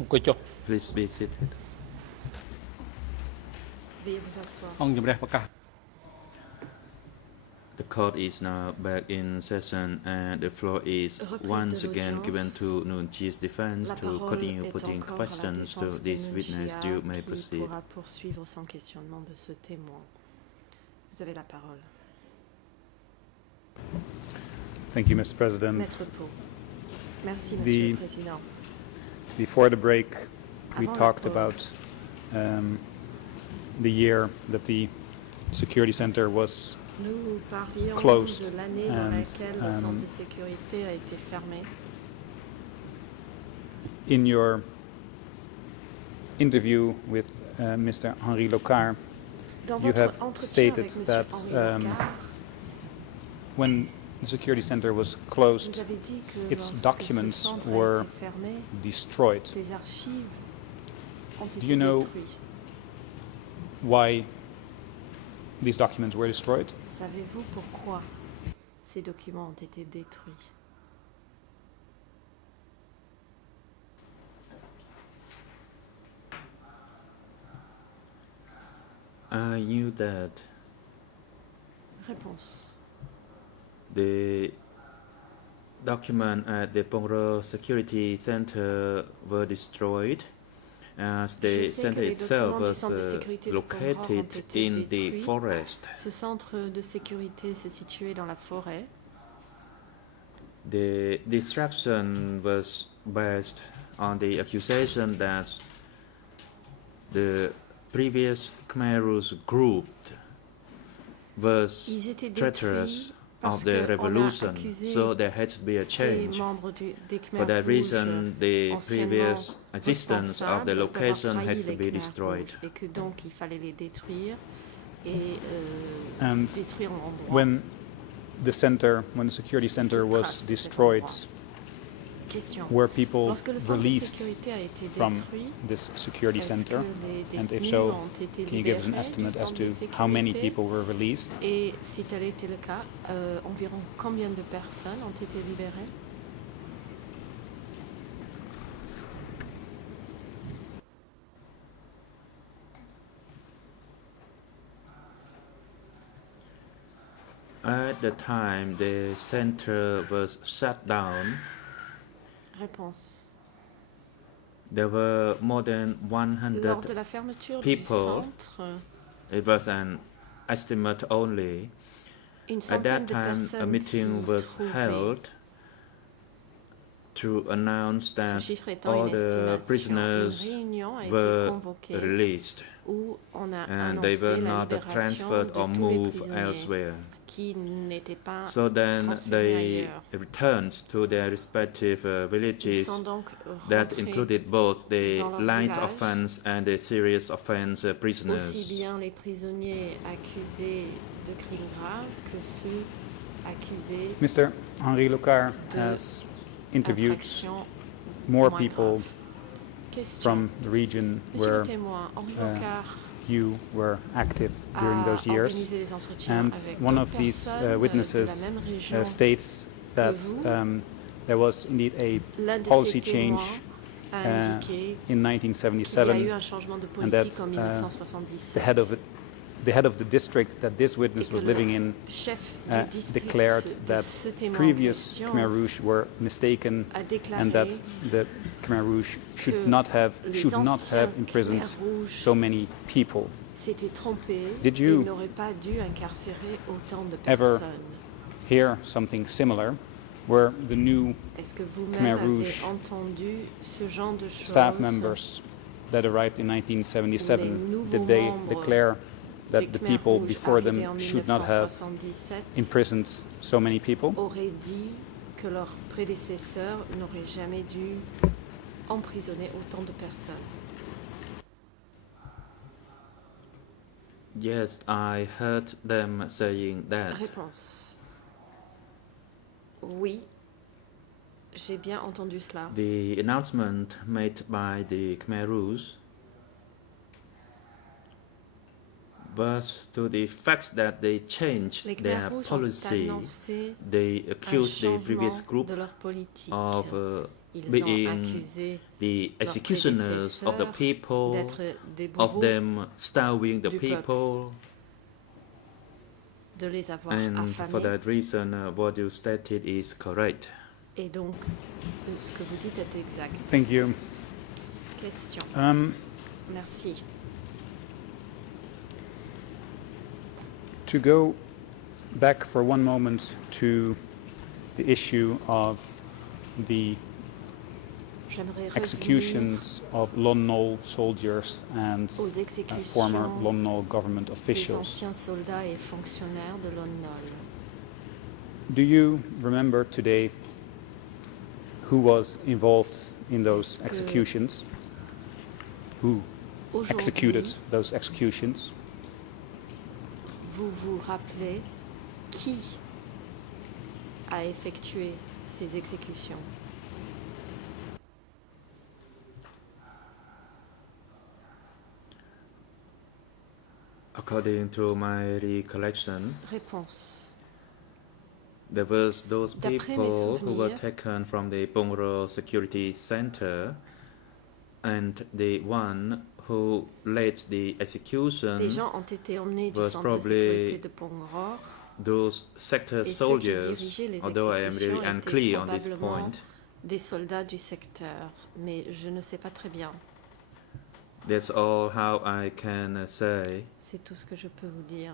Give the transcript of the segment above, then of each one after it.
អង្គុយចុះ Please be seated. Veuillez vous asseoir. អង្គជំរះប្រកាស The court is now back in session and the floor is Reprise once de again given l'audience. to Nunchi's defense La to parole continue est putting encore à la questions to défense de this witness. Nunchia You may qui proceed. pourra poursuivre sans questionnement de ce témoin. Vous avez la parole. Thank you, Mr. President. Maître Pau. Merci, Monsieur le Président. Before the break, we Avant la talked pause. about the year that the security center was Nous parlions closed de l'année dans and, laquelle le centre de sécurité a été fermé. in your interview with Mr. Henri Locard, Dans you votre have entretien stated avec Monsieur that Henri Locard, when the security center was closed, vous avez dit que its lorsque documents ce centre were a été fermé, destroyed. ses archives ont Do été you know détruites. why these documents were destroyed? Savez-vous pourquoi ces documents ont été détruits? I knew that Réponse. the documents at the Pongro Security Center were destroyed as Je the sais center que les itself documents du was centre de sécurité de Pongro ont located été in the détruits. forest. Ce centre de sécurité s'est situé dans la forêt. The destruction was based on the accusation that the previous Khmer Rouge group was Ils étaient traitorous détruits parce of the qu'on a revolution, accusé so there had to be a ces change. membres des Khmer For that Rouges reason, the anciennement previous existence of the responsables location d'avoir had trahi to les be Khmer destroyed. Rouges et que donc il fallait les détruire et And détruire l'endroit. when the security center was Trace de cet destroyed, endroit. Question. were people Lorsque le centre de released sécurité a été from détruit, this security est-ce center? que les And if détenus so, ont été can you give us an libérés estimate du as centre de to how many sécurité? people were released? Et si tel était le cas, environ combien de personnes ont été libérées? At the time the center was shut down, Réponse. there were more than Lors 100. de la fermeture people, du centre, It was an estimate only. une At centaine that de time, a personnes meeting s'y was trouvaient. held to announce that Ce chiffre étant all une the estimation, prisoners une réunion a été were convoquée released où on a and they annoncé were la not libération transferred de or tous les moved prisonniers elsewhere. qui n'étaient pas So then transférés they ailleurs. returned to their respective Ils villages sont donc that rentrés included both the dans leur light village, offense and the serious offense aussi prisoners. bien les prisonniers accusés de crimes graves que ceux accusés Mr. Henri Locard de has interviewed d'infractions more moins people graves. Question. from the region Monsieur where le témoin, Henri Locard you were active during a those years. organisé les entretiens And avec one d'autres of these personnes de la witnesses même région states that vous. there was indeed a L'un de policy ces témoins change a indiqué in qu'il y a eu 1977, un changement de and politique that en the 1977. head of the district that this witness Et was que living le in chef du district declared de that ce témoin en previous question Khmer Rouge were mistaken a déclaré and that the Khmer Rouge should que not have les imprisoned anciens Khmer Rouges so many people. s'était trompé Did et you n'aurait pas dû incarcérer autant de ever personnes. Hear something similar, where the new Est-ce que vous-même Khmer avez Rouge entendu ce genre de choses? staff members that arrived in 1977, did they membres declare des that the Khmer people Rouges before arrivés them en should not have 1977 imprisoned so many people? auraient dit que leurs prédécesseurs n'auraient jamais dû emprisonner autant de personnes? Yes, I heard them saying that. Réponse. Oui, j'ai bien entendu cela. The announcement made by the Khmer Rouge was to the fact that they changed Les Khmer their Rouges ont policy. annoncé They un accused the previous changement group de leur politique. of Ils ont being accusé the executioners of the prédécesseurs people, d'être des of bourreaux, them starving the du peuple. people, de les avoir and for affamés. that reason, what you stated is correct. Et donc, ce que vous dites est exact. Thank you. Question. Merci. To go back for one moment to the issue of the J'aimerais revenir executions of Lon Nol soldiers and aux exécutions former Lon Nol government des officials. anciens soldats et fonctionnaires de Lon Nol. Do you remember today who was involved in those executions? Who executed Aujourd'hui, those executions? vous vous rappelez qui a effectué ces exécutions? According to my recollection, Réponse. there was those D'après mes people who were souvenirs, taken from the Bongro Security Center, and the one who led the execution, des gens ont été emmenés du was centre de probably sécurité de Pongror those sector et ceux qui soldiers, dirigeaient les although I am really exécutions étaient unclear on this probablement point. des soldats du secteur, mais je ne sais pas très bien. That's all how I can say. C'est tout ce que je peux vous dire.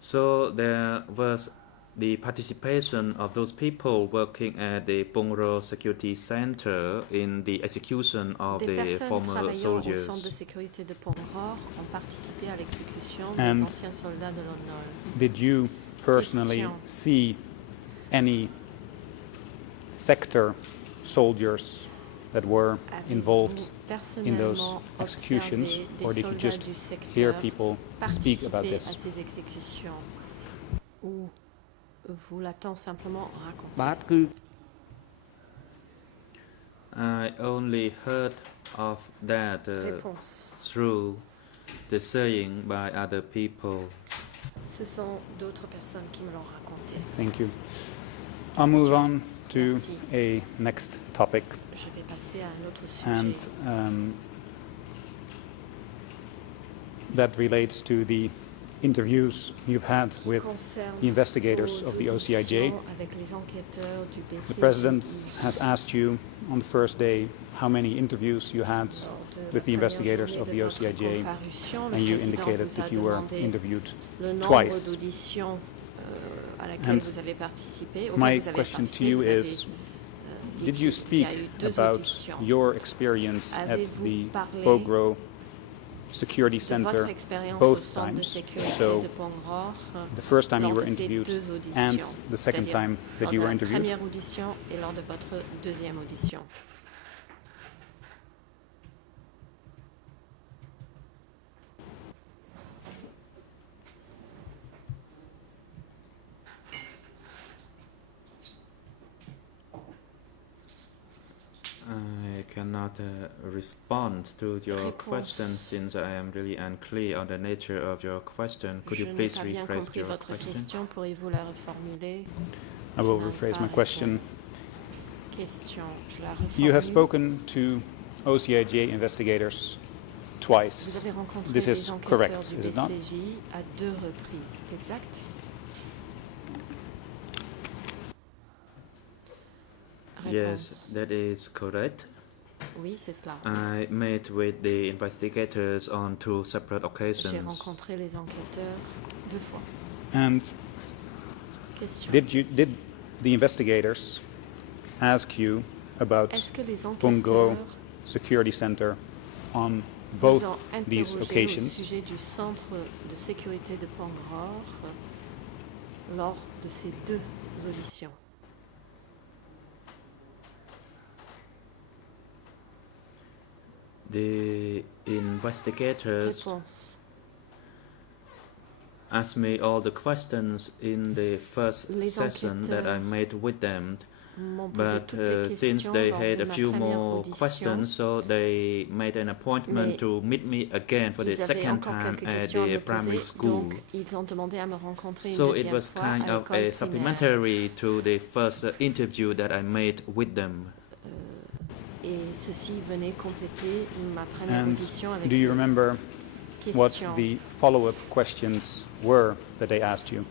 So there was the participation of those people working at the Bongro Security Center in the execution of Des the personnes former travaillant au centre de soldiers. sécurité de Pongror ont participé à l'exécution And des anciens soldats de Lon Nol. Did you personally Question. see any sector soldiers that were involved Avez-vous in those personnellement executions, observé des or did you soldats just du hear secteur people speak about participer à this? ces exécutions ou vous l'a-t-on simplement raconté? បាទគឺ I only heard of that Réponse. through the saying by other people. Ce sont d'autres personnes qui me l'ont raconté. Thank you. I'll move on to Merci. a next topic, Je vais passer à un autre sujet. and that relates to the interviews you've had with Concerne the investigators vos of the OCIJ. auditions avec les enquêteurs du The BCJ. President has asked you on the first day how many interviews you had Lors de la with the première investigators journée of de the votre OCIJ, comparution, le and you président indicated vous a that you were demandé interviewed le nombre twice. d'auditions à laquelle And vous avez participé. my Vous avez question to participé, you vous avez, is, dit did you qu'il y a speak eu deux about auditions. your experience at Avez-vous the parlé Bogro Security de Center votre expérience au both centre de times? sécurité So de Pongror the first time you lors were de ces interviewed deux auditions, and the second c'est-à-dire time that lors you de were la interviewed? première audition et lors de votre deuxième audition. I cannot respond to your Réponse. question since I am really unclear on the nature of your question. Could Je you n'ai please pas bien rephrase compris your votre question? question. Pourriez-vous la reformuler? I will n'arrive rephrase pas my à question. Question. Je la You have reformule. spoken to OCIJ investigators Vous twice. avez rencontré This les is enquêteurs correct, du is it not? BCJ à 2 reprises. C'est exact? Yes, that is correct. Oui, c'est cela. I met with the investigators on 2 separate J'ai occasions. rencontré les enquêteurs 2 fois. And Question. did the investigators ask you about Est-ce que les Bongro enquêteurs Security Center on vous both ont these interrogé au occasions? sujet du centre de sécurité de Pongror lors de ces 2 auditions? The investigators Réponse. asked me all the questions in the first Les session that I enquêteurs made with them m'ont posé But toutes les since questions they lors had de a ma few première more audition. questions, so they made an appointment Mais to meet me again for the Ils avaient second encore time quelques at questions à the me primary poser, school. donc ils ont demandé à me rencontrer une So it deuxième was fois kind à of l'école a primaire. supplementary to the first interview that I made with them. Et ceci venait compléter ma première And audition avec do you les remember what questions. the follow-up questions were that they asked you?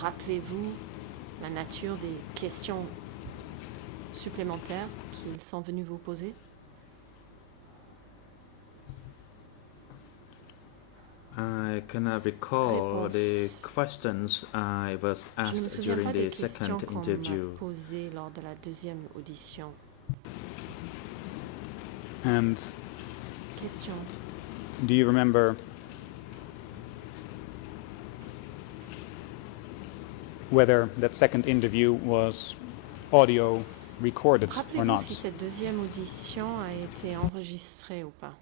Rappelez-vous la nature des questions supplémentaires qu'ils sont venus vous poser? I cannot recall Réponse. the questions I was Je ne me asked souviens during pas des the second questions qu'on interview. m'a posées lors de la deuxième audition. And Question. do you remember whether that second interview was audio recorded or Rappelez-vous not? si cette deuxième audition a été enregistrée ou pas?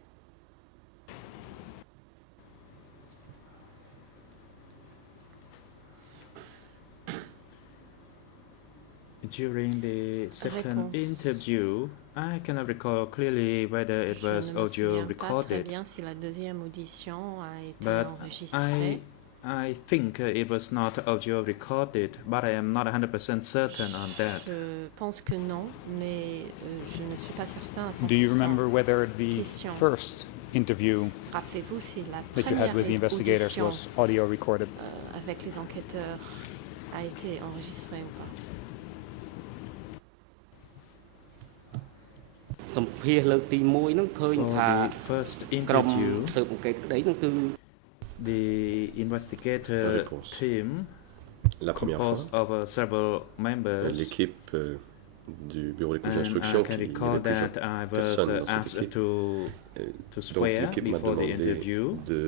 During the second Réponse. interview, I cannot recall clearly whether it Je was ne me audio souviens pas très recorded, bien si la deuxième audition a été but enregistrée. I think it was not audio recorded, but I am not 100% certain on that. Je pense que non, mais je ne suis pas certain à 100%. Do you remember whether the Question. first interview Rappelez-vous si la that you had première with the investigators audition was audio recorded? avec les enquêteurs a été enregistrée ou pas? សម្ភាសលើកទី1ហ្នឹងឃើញ For ថា the first ក្រុម interview, ស៊ើបអង្កេតក្តីហ្នឹងគឺ the investigator Réponse. team La première composed fois, of several members, l'équipe du bureau d'écoute and d'instruction, I can qu'il y recall avait plusieurs that I was personnes dans cette asked équipe. to Donc swear l'équipe m'a before the demandé interview, de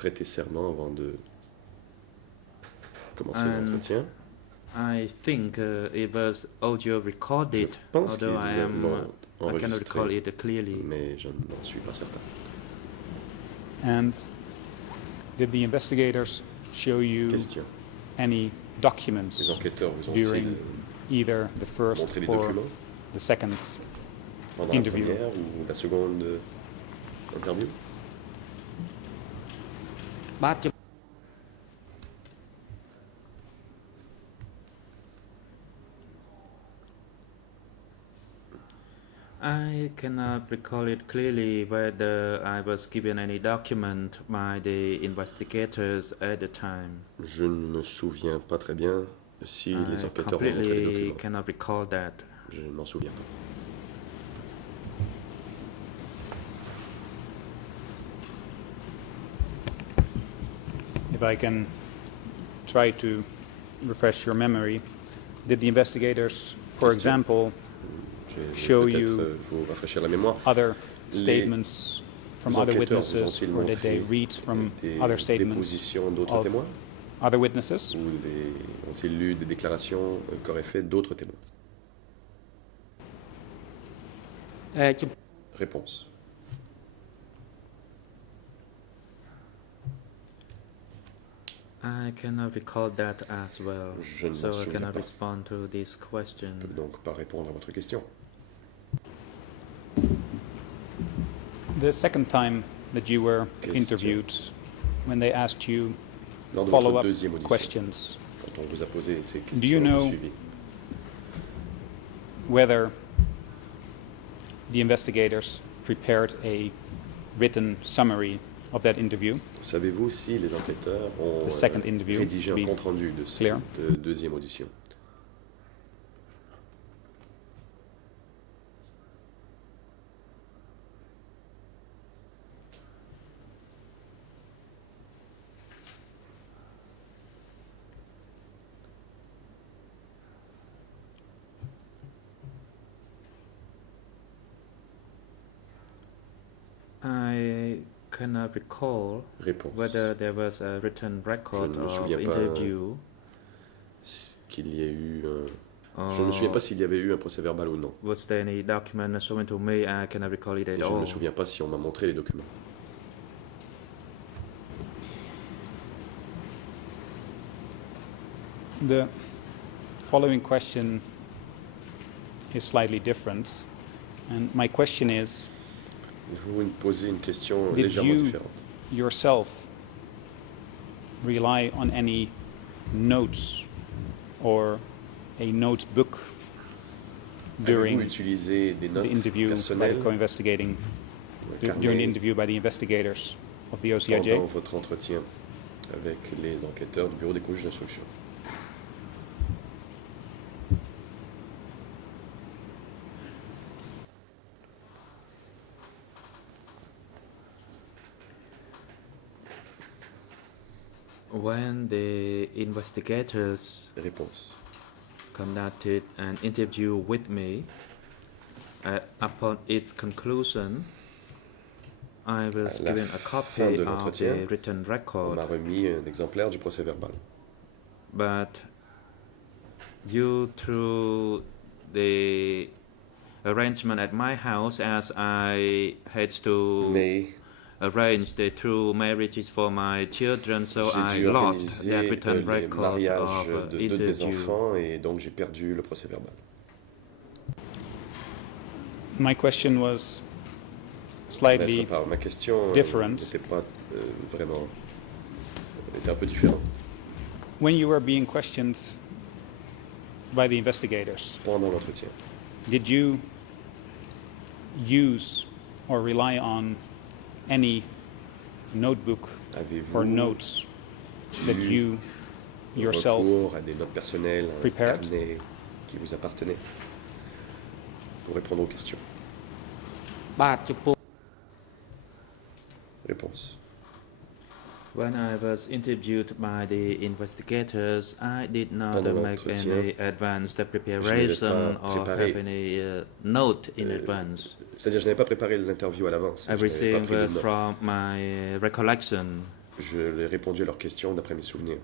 prêter serment avant de commencer And l'entretien. I think it was audio Je recorded, pense qu'ils although I cannot recall enregistré, it clearly. mais je n'en suis pas certain. And did the investigators show you Question. any Les documents enquêteurs vous during ont-ils either the first montré les or documents the second? pendant interview. la première ou la seconde interview? បាទចំ I cannot recall it clearly whether I was given any document by the investigators at the time. Je ne me souviens pas très bien si les I enquêteurs ont montré les completely documents. cannot recall that. Je ne m'en souviens pas. If I can try to refresh your memory, did the investigators, for Question. example, Je vais Show peut-être you vous rafraîchir la mémoire. other Les statements from other enquêteurs vous witnesses, ont-ils or did they montré read from des other statements dépositions d'autres of témoins other witnesses? ou ont-ils lu des déclarations qu'auraient fait d'autres témoins? ចំ Réponse. I cannot recall that as well, Je ne so m'en I souviens cannot pas. respond to this Je question. ne peux donc pas répondre à votre question. The second time that you were Question. interviewed, when they asked you Lors de votre follow-up deuxième audition, questions, quand on vous a posé ces you questions know- de suivi, whether the investigators prepared a written summary of that interview? savez-vous si les enquêteurs ont The second interview, rédigé to un be compte-rendu de clear. cette deuxième audition? I cannot recall Réponse. whether there was a written record Je ne me of souviens pas. interview. Qu'il y ait eu je ne or me souviens pas s'il y avait eu un procès-verbal ou non. was there any document shown to me? I cannot recall it Et at je ne all. me souviens pas si on m'a montré les documents. The following question is slightly different. And my question is, Je vais vous poser une question did légèrement you différente. yourself rely on any notes or a notebook Avez-vous during utilisé des notes the interview by the personnelles co-investigating, during the carnet interview by the investigators of the pendant OCIJ? votre entretien avec les enquêteurs du bureau des juges d'instruction? When the investigators Réponse. conducted an interview with me, upon its conclusion, I was À la given a fin copy de of l'entretien, the written On m'a record, remis un exemplaire du procès verbal. but due to the arrangement at my house, as I had to Mais arrange the two marriages for my children, so I j'ai dû lost organiser that written les record mariages of de deux de mes interview. enfants et donc j'ai perdu le procès verbal. My question was slightly D'autre part, ma question different. n'était pas vraiment était un peu différente. when you were being questioned by the investigators. Pendant l'entretien, Did you use or rely on any notebook avez-vous or notes that eu you yourself recours à des notes personnelles, un prepared? carnet qui vous appartenait pour répondre aux questions? បាទចំពោះ Réponse. When I was interviewed by the investigators, I did not Pendant make l'entretien, any advanced pas preparation or préparé. have any note in advance. C'est-à-dire, je n'avais pas préparé l'interview à l'avance. Je n'avais pas Everything pris de was notes. from my recollection. Je l'ai répondu à leurs questions d'après mes souvenirs.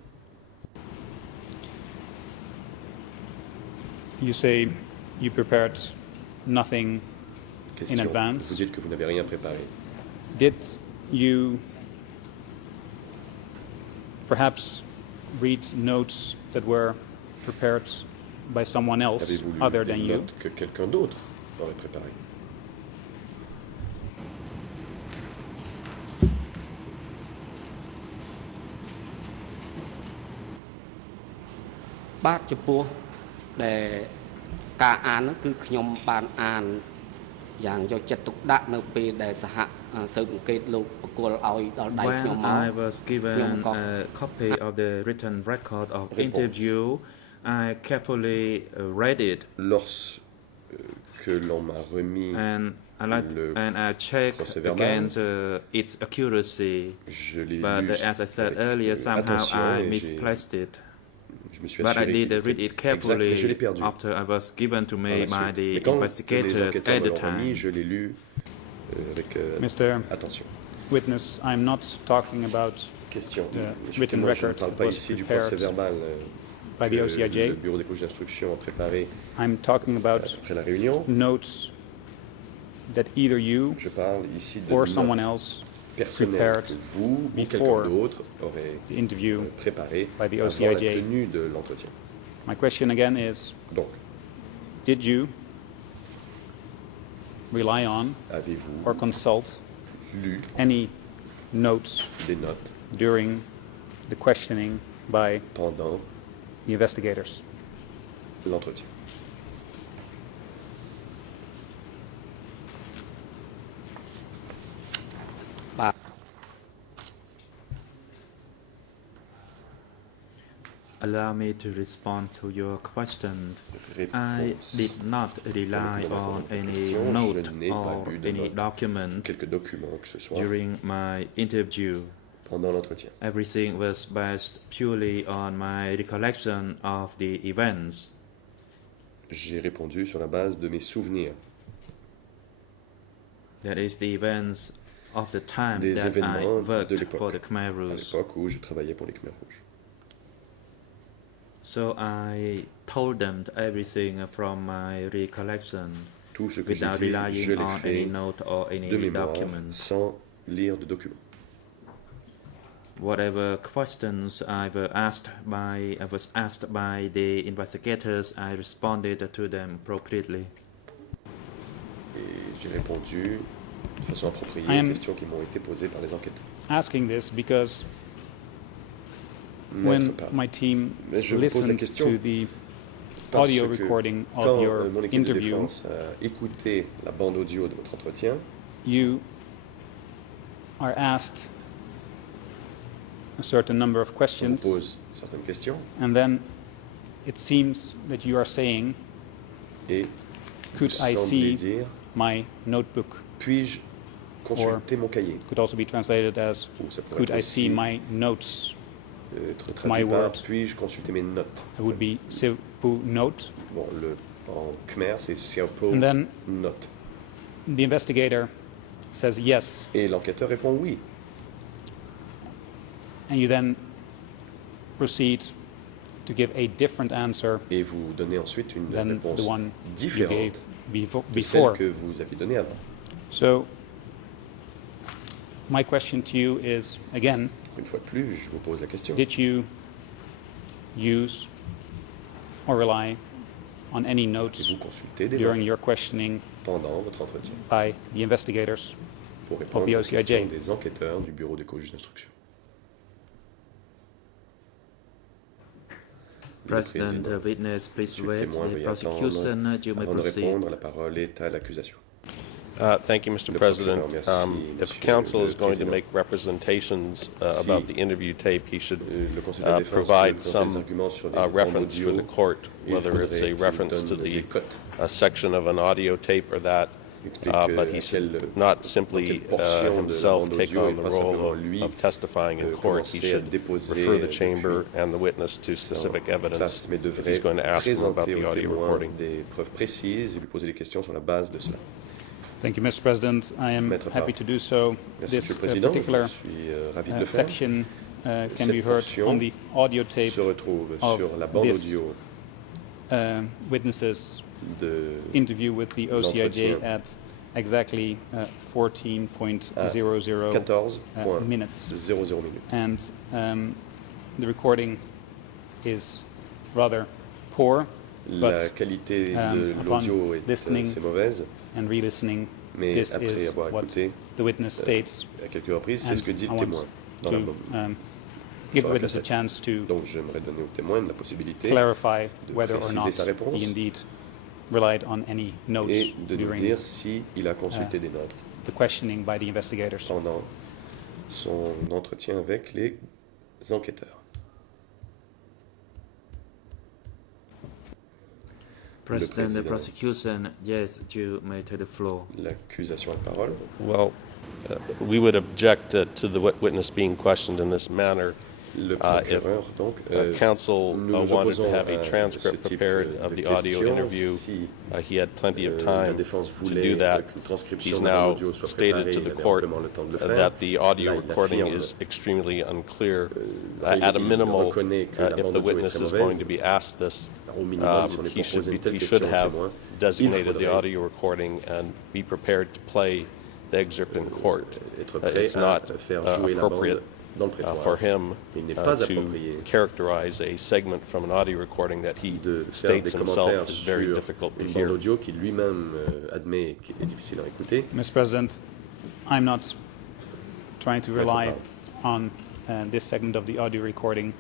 you say you prepared nothing Question. advance? Vous dites que vous n'avez rien préparé. Did you perhaps read notes that were prepared by someone else Avez-vous lu other des than you? notes que quelqu'un d'autre aurait préparées?ៗបាទចំពោះដែលការអានហ្នឹងគឺខ្ញុំបានអានយ៉ាងយកចិត្តទុកដាក់នៅពេលដែលសហស៊ើបអង្កេតលោកបកគលឲ្យដល់ដៃខ្ញុំ When មក I was givenខ្ញុំក៏ a copy of the written record of Réponse. interview, I carefully read it Lorsque l'on m'a remis, and I checked procès verbal. against its accuracy. je l'ai But lu as I said avec, earlier, somehow attention I et misplaced it. je me suis But I assuré did qu'il read était it exact, mais je carefully l'ai perdu after I was given to me par la by suite. the Mais quand les investigators enquêteurs at me the l'ont remis, time. je l'ai lu avec Mr. attention. Witness, I'm not talking about Question. The Excusez-moi, written je ne record parle pas was ici du prepared procès verbal by the que OCIJ. le bureau des juges d'instruction a préparé I'm talking about après la réunion. notes that either you Je parle ici de or notes someone else personnelles prepared que vous ou quelqu'un before d'autre aurait the interview. préparé by the avant la OCIJ. tenue de l'entretien. My question again is, Donc, did you rely on avez-vous or consult lu any notes des notes during the questioning by pendant the investigators? l'entretien? Allow me to respond to your question. I Réponse. did not rely on any Question, note je n'ai pas or lu de any note. document Quelques documents que ce soit during my interview. pendant l'entretien. Everything was based purely on my recollection of the events. J'ai répondu sur la base de mes souvenirs, That is the events of the time Des that I événements de worked l'époque. for the Khmer à Rouge. l'époque où je travaillais pour les Khmer Rouges. So I told them everything from my recollection Tout ce que j'ai without dit, je relying l'ai on any fait note or any de mémoire, document. sans lire de documents. Whatever questions I was asked by the investigators, I responded to them appropriately. j'ai répondu de façon appropriée I am- aux questions qui m'ont été posées par les enquêteurs. Asking this because Maître when Parr, my team mais je vous pose la listened question to the parce audio que recording of quand your mon équipe de interview, défense a écouté la bande audio de votre entretien, you are asked a certain number of on vous questions, pose certaines questions and then it seems that you are saying, et could vous I semblez see dire my notebook? puis-je consulter mon cahier Could also be translated as, ou ça pourrait could être I see aussi, my notes? être my traduit par word. puis-je consulter mes notes. It would be Sepu note. Bon, en Khmer, c'est Siapo And then note. the investigator says yes, Et l'enquêteur répond oui. and you then proceed to give a different answer Et vous donnez ensuite une than réponse the one you différente gave de celle before. que vous aviez donnée avant. So my question to you is, again, Une fois de plus, je vous pose la question. did you use or rely on any notes Avez-vous consulté des during notes your questioning pendant votre entretien by the investigators? pour répondre the aux OCIJ? questions des enquêteurs du bureau des co-juges d'instruction? Le President, président, witness, please Monsieur le wait. témoin, The veuillez prosecution, attendre. you may Avant de proceed. répondre, la parole est à l'accusation. Thank you, Mr. Le President. procureur, merci, If Monsieur counsel le is going to Président. make representations Si, about the interview tape, he should Le Conseil de la défense provide présente des some arguments sur les reference audios. for the court, Il whether it's faudrait a qu'il reference to donne des the cotes. section of an audio tape or that, Explique but à he should quelle- not dans simply quelle portion de la himself bande take audio on et the pas role simplement lui, of testifying in court. He commencer à should déposer refer the depuis chamber and the witness to specific en evidence classe, mais if devrait he's going to ask him about présenter the au audio témoin recording. des preuves précises et lui poser des questions sur la base de cela. Thank you, Mr. President. I am Maître happy Parr. to do so. Merci, This Monsieur le Président. particular Je suis ravi de le faire. section can Cette be heard portion on the audio tape se retrouve of sur la bande this audio witnesses de interview with the OCIJ l'entretien at exactly 14.00 minutes. 14.00 minutes. And the recording is rather poor, La but qualité de upon l'audio est listening, assez mauvaise, re-listening, mais this après is avoir what écouté the witness states. à quelques reprises, c'est And ce que dit I le want témoin dans to l'album. give sur the la witness a cassette. chance to Donc j'aimerais donner au témoin la possibilité clarify de whether or préciser not sa réponse he indeed relied on any notes et de nous during dire s'il a consulté des notes the questioning by the investigators. pendant son entretien avec les enquêteurs. President, the Président. prosecution, yes, you may take the floor. L'accusation a la parole. Well, we would object to the witness being questioned in this manner. Le If procureur, donc, counsel nous nous wanted opposons to have a à transcript ce type prepared de of the audio questions. interview, Si he had plenty of la time défense to voulait do that. qu'une transcription He's de now l'audio soit stated préparée, to il the avait court amplement le temps de le faire. that the audio Là, il recording affirme, is extremely unclear. il At a il minimal, reconnaît que la if bande the audio est witness très is mauvaise. going to be asked this, Au minimum, si on est he should, proposé une telle he question should au have témoin, designated the faudrait audio recording and be prepared to play the excerpt in court. être prêt It's à not faire jouer la appropriate bande dans le prétoire. for him Il n'est pas to approprié characterize a segment from an audio recording that he de faire states des himself commentaires is very sur difficult to une hear. bande audio qu'il lui-même admet est difficile à écouter. Mr. President, I'm not trying to rely on this segment of the audio recording.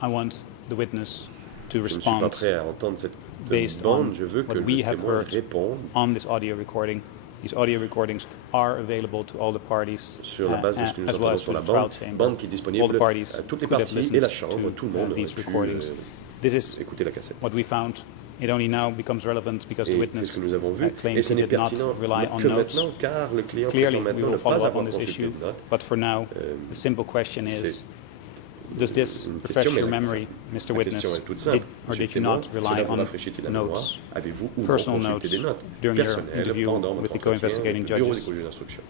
I want the witness to Je ne suis pas respond prêt à entendre cette based bande, on je veux que what le we have témoin heard réponde on this audio recording. These audio recordings are available to all the parties, sur la base de ce que nous as well entendons as sur to la the trial bande, chamber. bande qui est All the disponible parties à toutes les could have parties et listened la Chambre, to, tout le monde these aurait pu recordings. This is écouter la cassette. what we found. It only now becomes relevant because the Et c'est witness ce que nous avons vu, et claims ce he n'est did not pertinent rely on que notes. maintenant, car le client Clearly, prétend we maintenant will ne follow pas up on avoir this consulté issue, de notes. but for now, the simple question c'est is, does this une refresh question, mais your memory, Mr. La Witness? question est toute simple. Did or Monsieur did you le témoin, not cela rely vous on rafraîchit-il la mémoire? notes, Avez-vous ou non personal consulté notes des notes during your personnelles interview pendant with votre the entretien avec co-investigating le bureau des judges? co-juges d'instruction?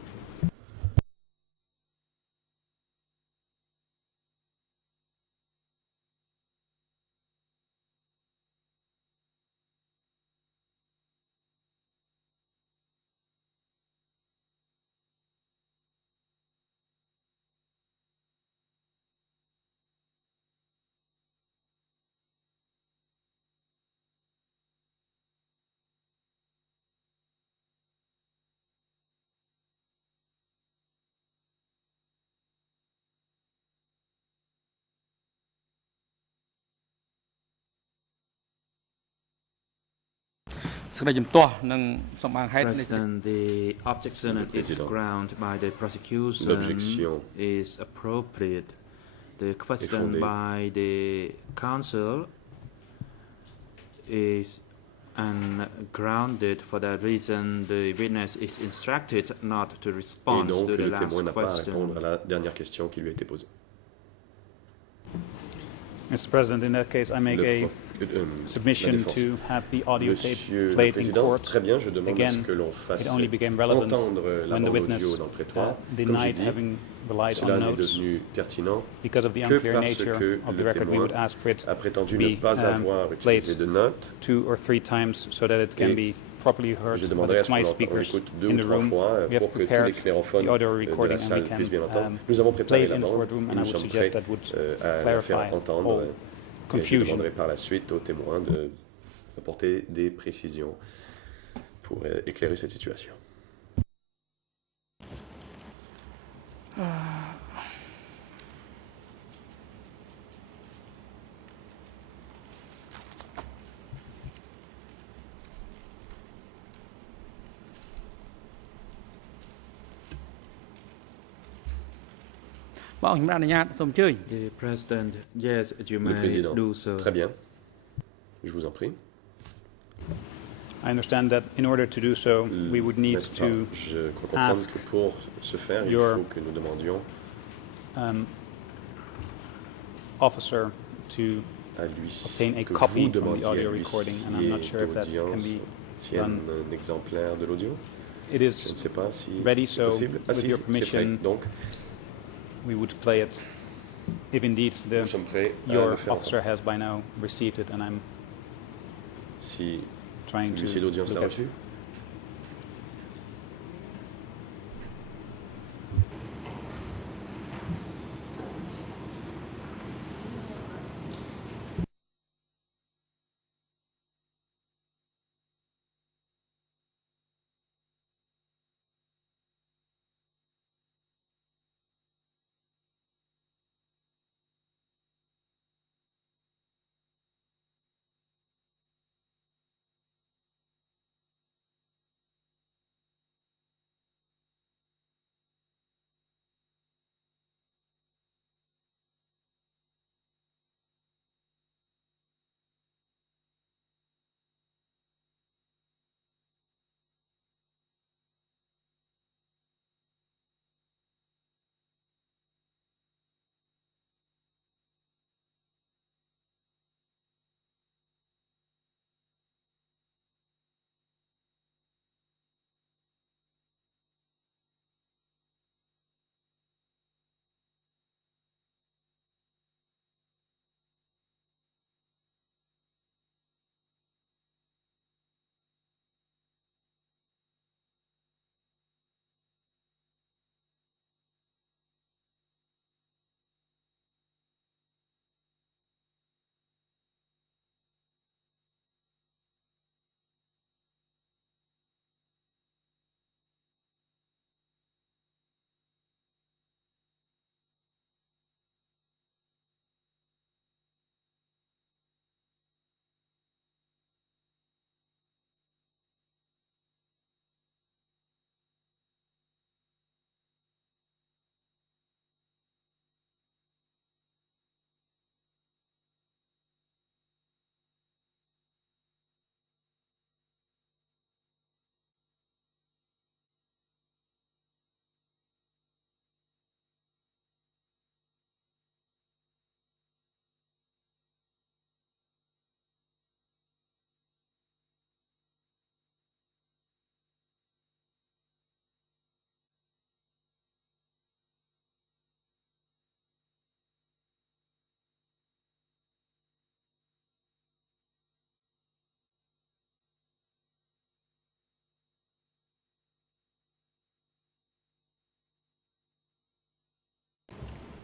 សេចក្តីជំទាស់និងសម្បាងហេតុ President, the objection Le is Président. ground by the prosecution L'objection is appropriate. The question fondée. by the counsel is ungrounded. For that reason, the witness is instructed not to Et respond donc, to the le témoin last n'a pas à répondre question. à la dernière question qui lui a été posée. Mr. President, in that case, I make a La submission défense. to have the audio tape Monsieur le played in Président, court. très bien, je demande à ce Again, que l'on it fasse only became relevant entendre la when the bande witness audio dans le prétoire. Comme j'ai denied dit, having relied cela on n'est notes. devenu pertinent Because of the que unclear parce nature que of the le record, we would témoin ask for it a prétendu to ne be pas avoir played utilisé de notes. 2 or 3 times so that it can Et be properly heard Je by demanderai à the ce qu'on my on speakers l'écoute 2 in ou the 3 room. fois We have pour que tous les prepared clérophones the audio de la recording and we salle puissent bien entendre. can Nous avons play préparé it la in the bande courtroom et and I nous would sommes suggest prêts that would à la clarify faire entendre. all Et je confusion. demanderai par la suite aux témoins d'apporter des précisions pour éclairer cette situation. The President, yes, you Le may Président, do so. très bien. Je vous en prie. I understand that in order to do so, we would need N'est-ce pas? to Je crois comprendre ask que pour ce faire, il your faut que nous demandions officer to à l'huissier, obtain a que copy vous from the demandiez à audio recording, and I'm not sure if that can d'audience be tienne done. un exemplaire de l'audio. It Je is ne sais pas si ready, c'est so possible. Ah with si, your c'est prêt. permission, Donc, we would play it if indeed nous sommes prêts à your le faire officer entendre. has by now received it, and I'm Si trying to l'huissier d'audience look l'a at reçu.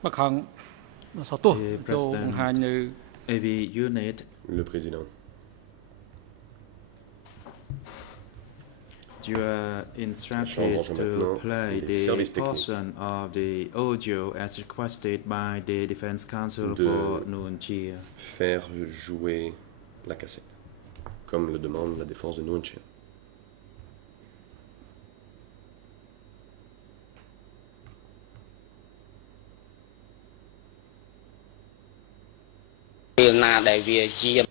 The President, AV unit, Le Président. you are instructed Chambre to maintenant play les the services techniques. portion of the audio as requested by the defense counsel De for Nuon Chia. Faire jouer la cassette. comme le demande la défense de Nguyen Chi. ពេលណាដែលវាយាម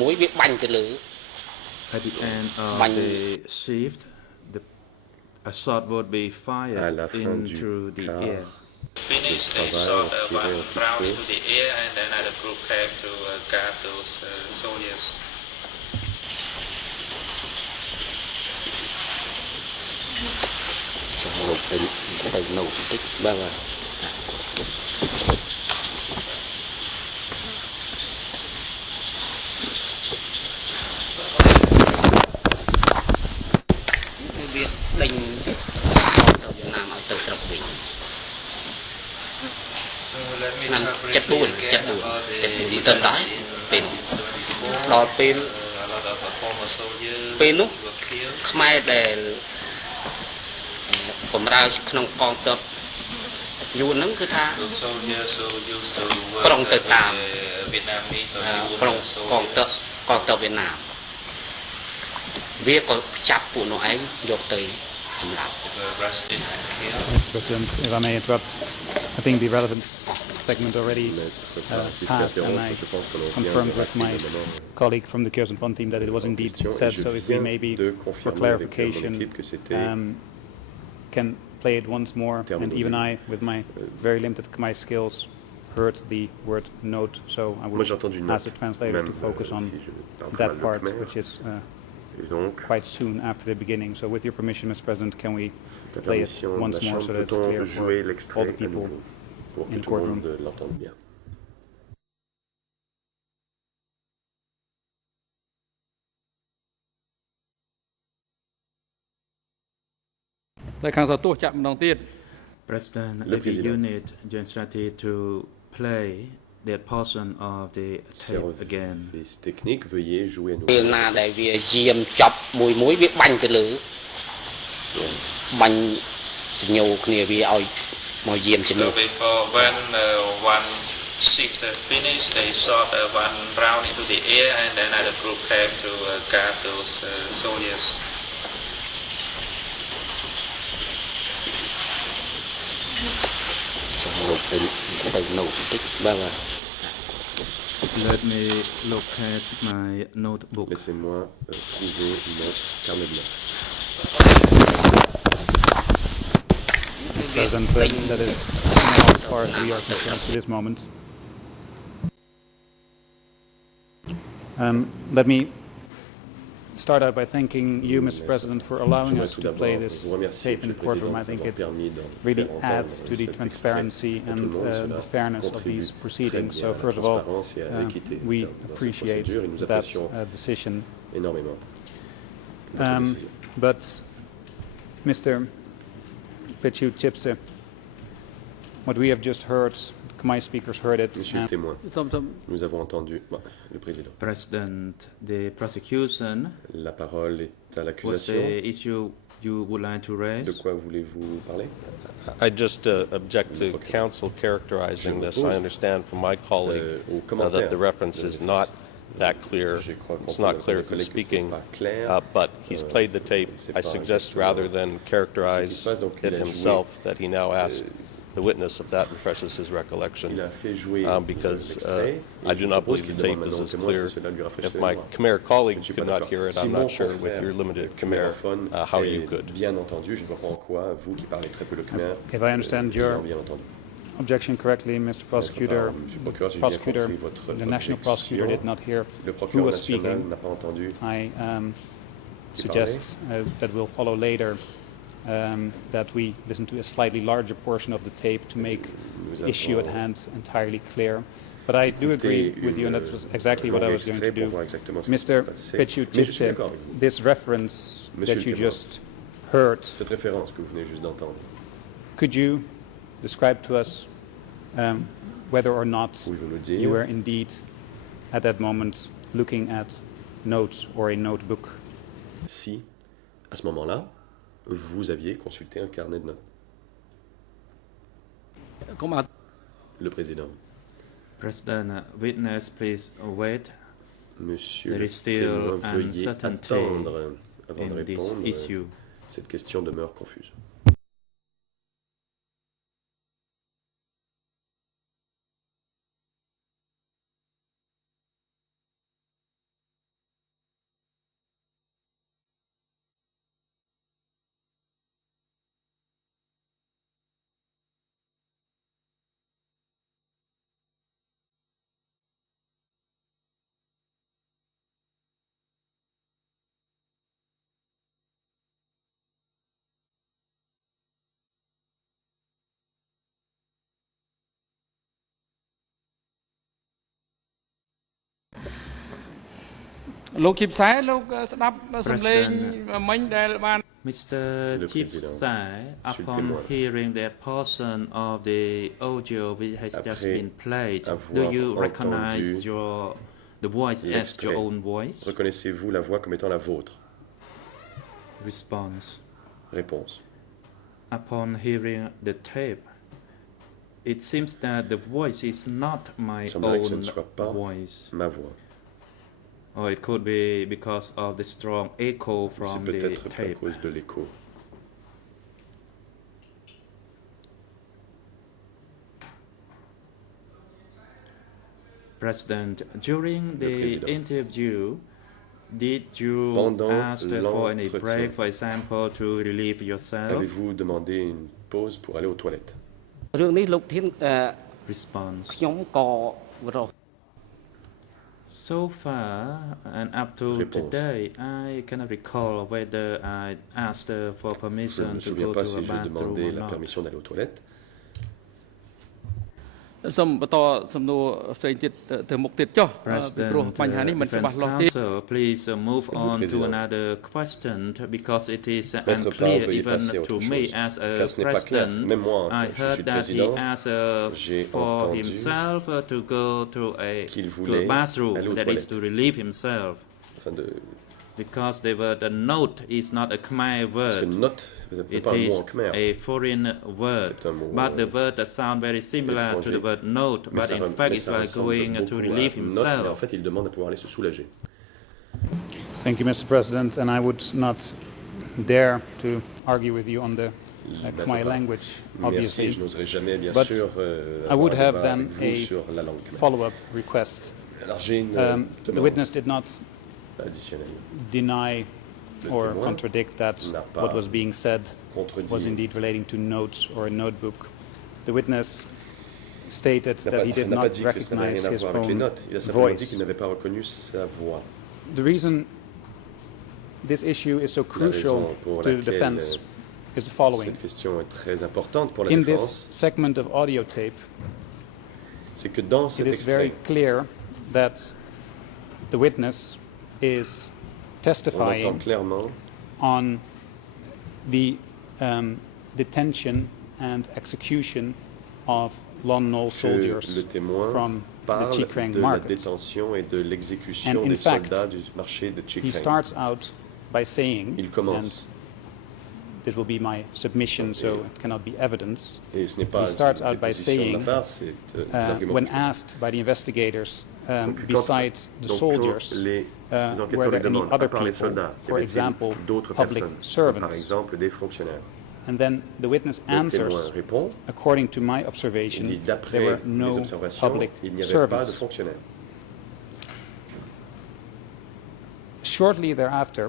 មួយវាបាញ់ទៅលើ At the end of the shift, a shot would be À fired la fin du into the quart air. Finish, they travail, shot on tirait one un coup de round feu. into the air, and then another group came to guard those soldiers. Việc đánh ở Việt Nam ở từ sập bình So let me Năm talk chất briefly buồn again about the tên đói bên đòi bên a lot of former soldiers bên lúc were killed. Khmer đểผมเราក្នុងកងទ័ពយួនហ្នឹងគឺថា Those soldiers who used to work ក្រុងទៅតាម with the Vietnamese or ក្រុង Yun កងទ័ព soldiers. វៀតណាមវាក៏ចាប់ពួកនោះឯងយកទៅសម្លាប់ Were arrested and killed. Mr. President, if I may interrupt, I think the relevant segment already Maître Park, si je peux passed, and I interrompre, je pense qu'on en vient confirmed de with my rappeler maintenant colleague from the Kyrgyzstan team that it was indeed question, et said. je So if we viens maybe, de for confirmer avec mon clarification, équipe que c'était can play it once more. Terme And dosé. even I, with my very limited Khmer skills, heard the word note. So I Moi would j'ai entendu ask the note, translator même to focus on si je parle that mal le part, khmer. which is Et donc, quite soon after the beginning. So with your permission, Mr. President, can we la play it permission de once la more so Chambre, that it's peut-on clear jouer for all l'extrait the à people nouveau pour que in tout le courtroom? monde l'entende bien. President, Le if you Président. unit your strategy to play that portion of the tape again. Service technique, veuillez jouer à nouveau. ពេលណាដែលវាយាមចប់មួយវាបាញ់ទៅលើបាញ់សញ្ញោគ្នាវាឲ្យមកយាមជំនួ So before when one shift finished, they shot one round into the air, and then another group came to guard those soldiers. Let me look at my notebook. Laissez-moi trouver mon carnet de notes. Mr. President, that is now as far as we are concerned for this moment. Let me start out by thanking you, Mr. President, for allowing us to play this tape in the courtroom. I think it really adds to the transparency and the fairness of these proceedings. So first of all, we appreciate that decision. Énormément. But Mr. Pechu Chipse, what we have just heard, my speakers heard it. Monsieur le témoin, nous avons entendu le président. President, the prosecution La parole est à was l'accusation. the issue you would like to De raise. quoi voulez-vous parler? I just object to counsel characterizing this. I understand from my colleague Au that commentaire the reference de is not that clear. Je crois It's comprendre not clear que les who's collègues speaking, sont pas clairs. but he's played the tape. c'est I pas suggest exactement rather than characterize ce qui se passe, donc it il a joué, himself, that he now asks the witness if that refreshes his recollection. Il a fait jouer Because l'extrait, et I je do not propose believe qu'il the demande tape is maintenant au as témoin clear. si cela lui rafraîchit If la my mémoire. Khmer colleague Je ne suis could pas not d'accord. hear it, Si I'm mon not sure confrère with your limited Khmer khmérophone how est you could. bien entendu, je ne vois pas en quoi, vous qui parlez très peu le khmer, If I understand your l'ayant bien entendu. objection correctly, Mr. Prosecutor, Monsieur le procureur, si j'ai bien compris votre the national prosecutor objection, did not hear le who procureur was national speaking. n'a pas entendu. I suggest that we'll follow later that we listen to a slightly larger portion of the tape to make Nous issue at avons hand entirely clear. But I do agree with you, and that was exactly what I was going to extrait pour do. voir exactement ce qui s'est Mr. passé. Pechu Mais je suis Chipse, d'accord avec vous. this reference Monsieur that le you témoin. just heard, Cette référence que vous venez juste d'entendre, could you describe to us whether or not pouvez-vous nous dire you were indeed at that moment looking at notes or a notebook? si, à ce moment-là, vous aviez consulté un carnet de notes? Le président. President, witness, please wait. Monsieur There le is still témoin, veuillez uncertainty attendre avant de in this répondre. issue. Cette question demeure confuse.លោកជីបសែលោកស្ដាប់សំឡេង President. មិញដែលបាន Mr. Le Chip Président, Sai, je suis le upon témoin. hearing that portion of the audio which has just Après been played, avoir do you entendu recognize the voice as l'extrait, your own voice? Reconnaissez-vous la voix comme étant la vôtre? Response. Réponse. Upon hearing the tape, it seems that the voice is not my Il semblerait que ce own ne soit pas voice. ma voix. Or it could be because of the strong echo C'est from the peut-être à tape. cause de l'écho. President, during the Président. interview, did you Pendant ask for any l'entretien, break, for example, to relieve yourself? Avez-vous demandé une pause pour aller aux toilettes? រឿងនេះលោកធាន Response. ខ្ញុំក៏រក So far and up to Réponse. today, I cannot recall whether I asked for Je ne permission me to souviens go pas to si a j'ai bathroom demandé or la not. permission d'aller aux toilettes. សូមបន្តសំណួរផ្សេងទៀតទៅមុខទៀតចុះពីព្រោះ President, បញ្ហានេះមិនច្បាស់ Defense លាស់ទេ Counsel, please move on to Président. another question because it is Votre part, unclear veuillez even passer à to autre me chose, as a car ce n'est pas clair. president. Même moi, I je suis heard le that he président, asked j'ai for entendu himself to go to qu'il a voulait bathroom, aller aux that is to toilettes. relieve himself. Afin de... Because the note is not a Khmer Parce que word. note, ce n'est It pas un mot is en khmer. a foreign word, C'est un mot, but the word that sounds very similar to the étranger. word note, Mais but ça in rem- fact mais it's ça like ressemble going to beaucoup à relieve une note, mais en himself. fait, il demande à pouvoir aller se soulager. Thank you, Mr. President, and I would not dare to argue with you on the Maître Khmer Park. language, Merci, obviously. je n'oserais jamais, bien But sûr, I would avoir un have débat then avec vous a sur la langue khmer. follow-up request. Alors j'ai une The demande witness did not additionnelle. deny Le or témoin contradict that n'a pas what was being said contredit, was indeed relating to notes or a notebook. The witness stated n'a that pas, he did n'a pas not dit que ça n'avait recognize rien à his voir avec les own notes. Il a simplement dit qu'il voice. n'avait pas reconnu sa voix. The reason this issue is so La raison crucial pour to the laquelle defense is the following. cette question est très importante pour la In défense, this segment of audio tape, c'est que dans it cet is very extrait, clear that the witness is on entend testifying clairement on the detention and execution of Lon Nol que soldiers le témoin from the parle Chikrang de la market. détention et de l'exécution And in des fact, soldats du marché de He Chikrang. starts out by saying, Il and commence, this will be my submission, so it cannot be evidence. et ce n'est pas He starts une out by déposition de saying, ma part, c'est des arguments when que je fais. asked by the investigators, Donc, quand- besides the donc, soldiers, quand les were enquêteurs lui there any demandent, à other part les people, soldats, y for avait-il example, d'autres public personnes, comme par servants? exemple des fonctionnaires? And then the witness Le témoin answers, répond, according to my il observation, dit there d'après were les no observations, public il n'y avait pas de servants. fonctionnaires. Shortly thereafter,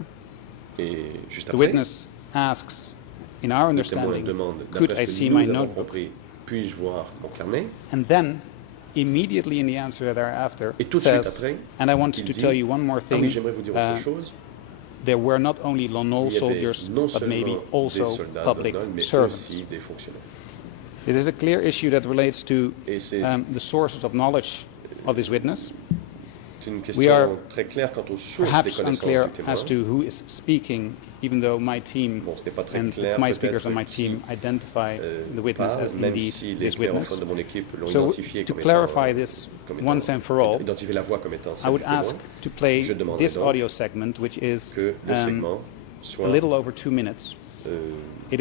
Et juste the après, witness asks, in our le témoin understanding, demande, could d'après I ce see que my nous avons notebook? compris, puis-je voir mon carnet? And then, immediately in the answer thereafter, Et tout de suite says, après, and I wanted il to dit, tell you one more ah thing, oui, j'aimerais vous dire autre chose. there were not only Lon Nol Il y avait soldiers, non but maybe seulement also des soldats public d'Honol, mais servants. aussi des fonctionnaires. It is a clear issue that relates to Et c'est the sources of knowledge of this witness, une we are question très claire quant aux sources des perhaps connaissances unclear du témoin. as to who is speaking, even though my team Bon, ce n'est pas très and the clair, Khmer peut-être speakers on my qui, team identify the witness parle, as même indeed si les this witness. clercs de mon équipe l'ont So, identifié to comme clarify étant, this comme étant- once and for all, identifier la voix comme étant I celle would du témoin, ask to play je demanderai this donc audio segment, which is que le segment soit a little over 2 minutes. It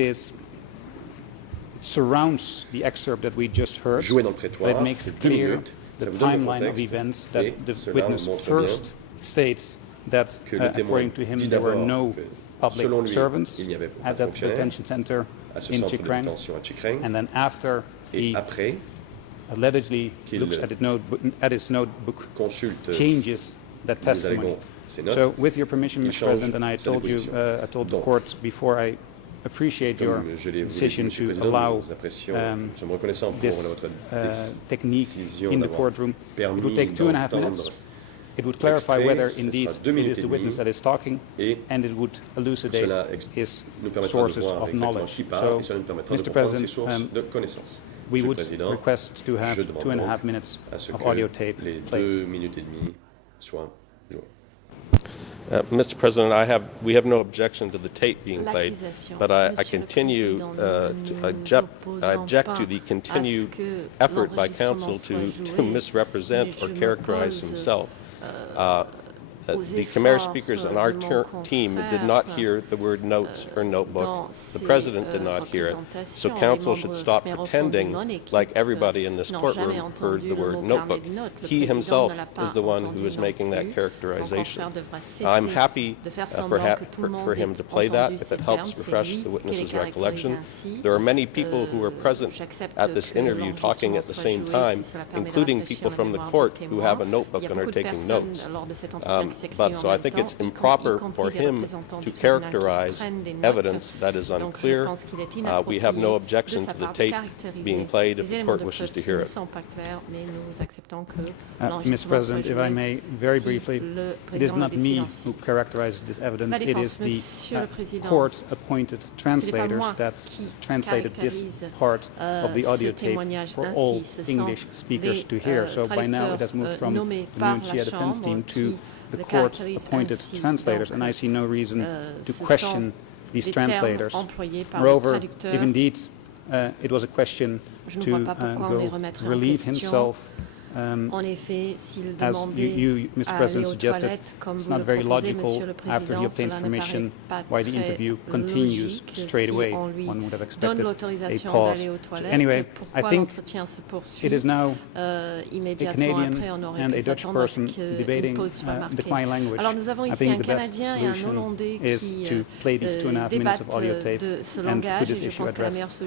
surrounds the excerpt that we just heard, joué dans le but prétoire, it makes c'est 2 clear minutes, the ça vous donne le timeline of contexte, events et that the cela witness montre first states that, according to him, there were no public servants at that detention center in Chikring. And then after he allegedly looks at his notebook, changes that testimony. So, with your permission, Mr. President, and I told the court before, I appreciate your decision to allow this technique in the courtroom. It would take 2.5 minutes. It would clarify whether indeed it is the witness that is talking, and it would elucidate his sources of knowledge. So, Mr. President, we would request to have 2.5 minutes of audio tape played. Mr. President, we have no objection to the tape being played, but I continue I object to the continued effort by counsel to misrepresent or characterize himself. The Khmer speakers on our team did not hear the word notes or notebook. The President did not hear it. So counsel should stop pretending like everybody in this courtroom heard the word notebook. He himself is the one who is making that characterization. I'm happy for him to play that if it helps refresh the witness's recollection. There are many people who were present at this interview talking at the same time, including people from the court who have a notebook and are taking notes. But so I think it's improper for him to characterize evidence that is unclear. We have no objection to the tape being played if the court wishes to hear it. Mr. President, if I may, very briefly, it is not me who characterized this evidence. It is the court-appointed translators that translated this part of the audio tape for all English speakers to hear. So by now it has moved from the Nuncia defense team to the court-appointed translators, and I see no reason to question these translators. Moreover, if indeed it was a question to go relieve himself, as you, Mr. President, suggested, it's not very logical after he obtains permission why the interview continues straight away. One would have expected a pause. So anyway, I think it is now a Canadian and a Dutch person debating the Khmer language. I think the best solution is to play these 2.5 minutes of audio tape and put this issue at rest.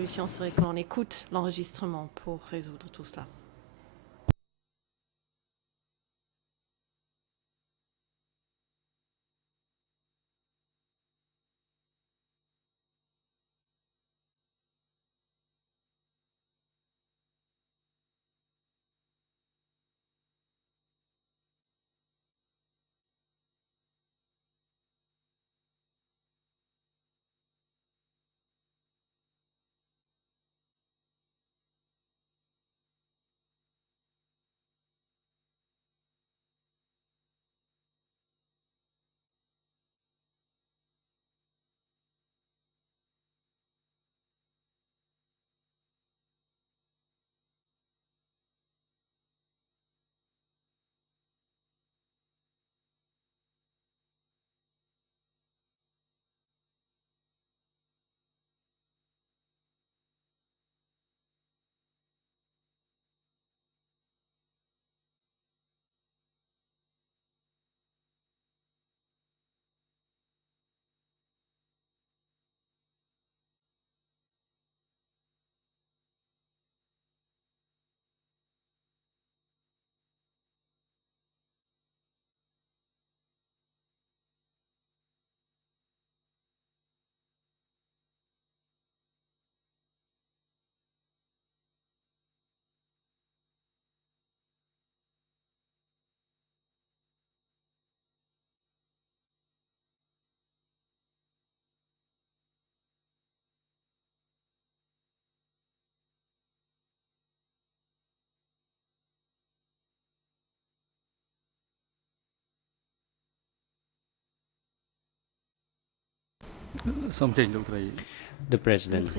The President,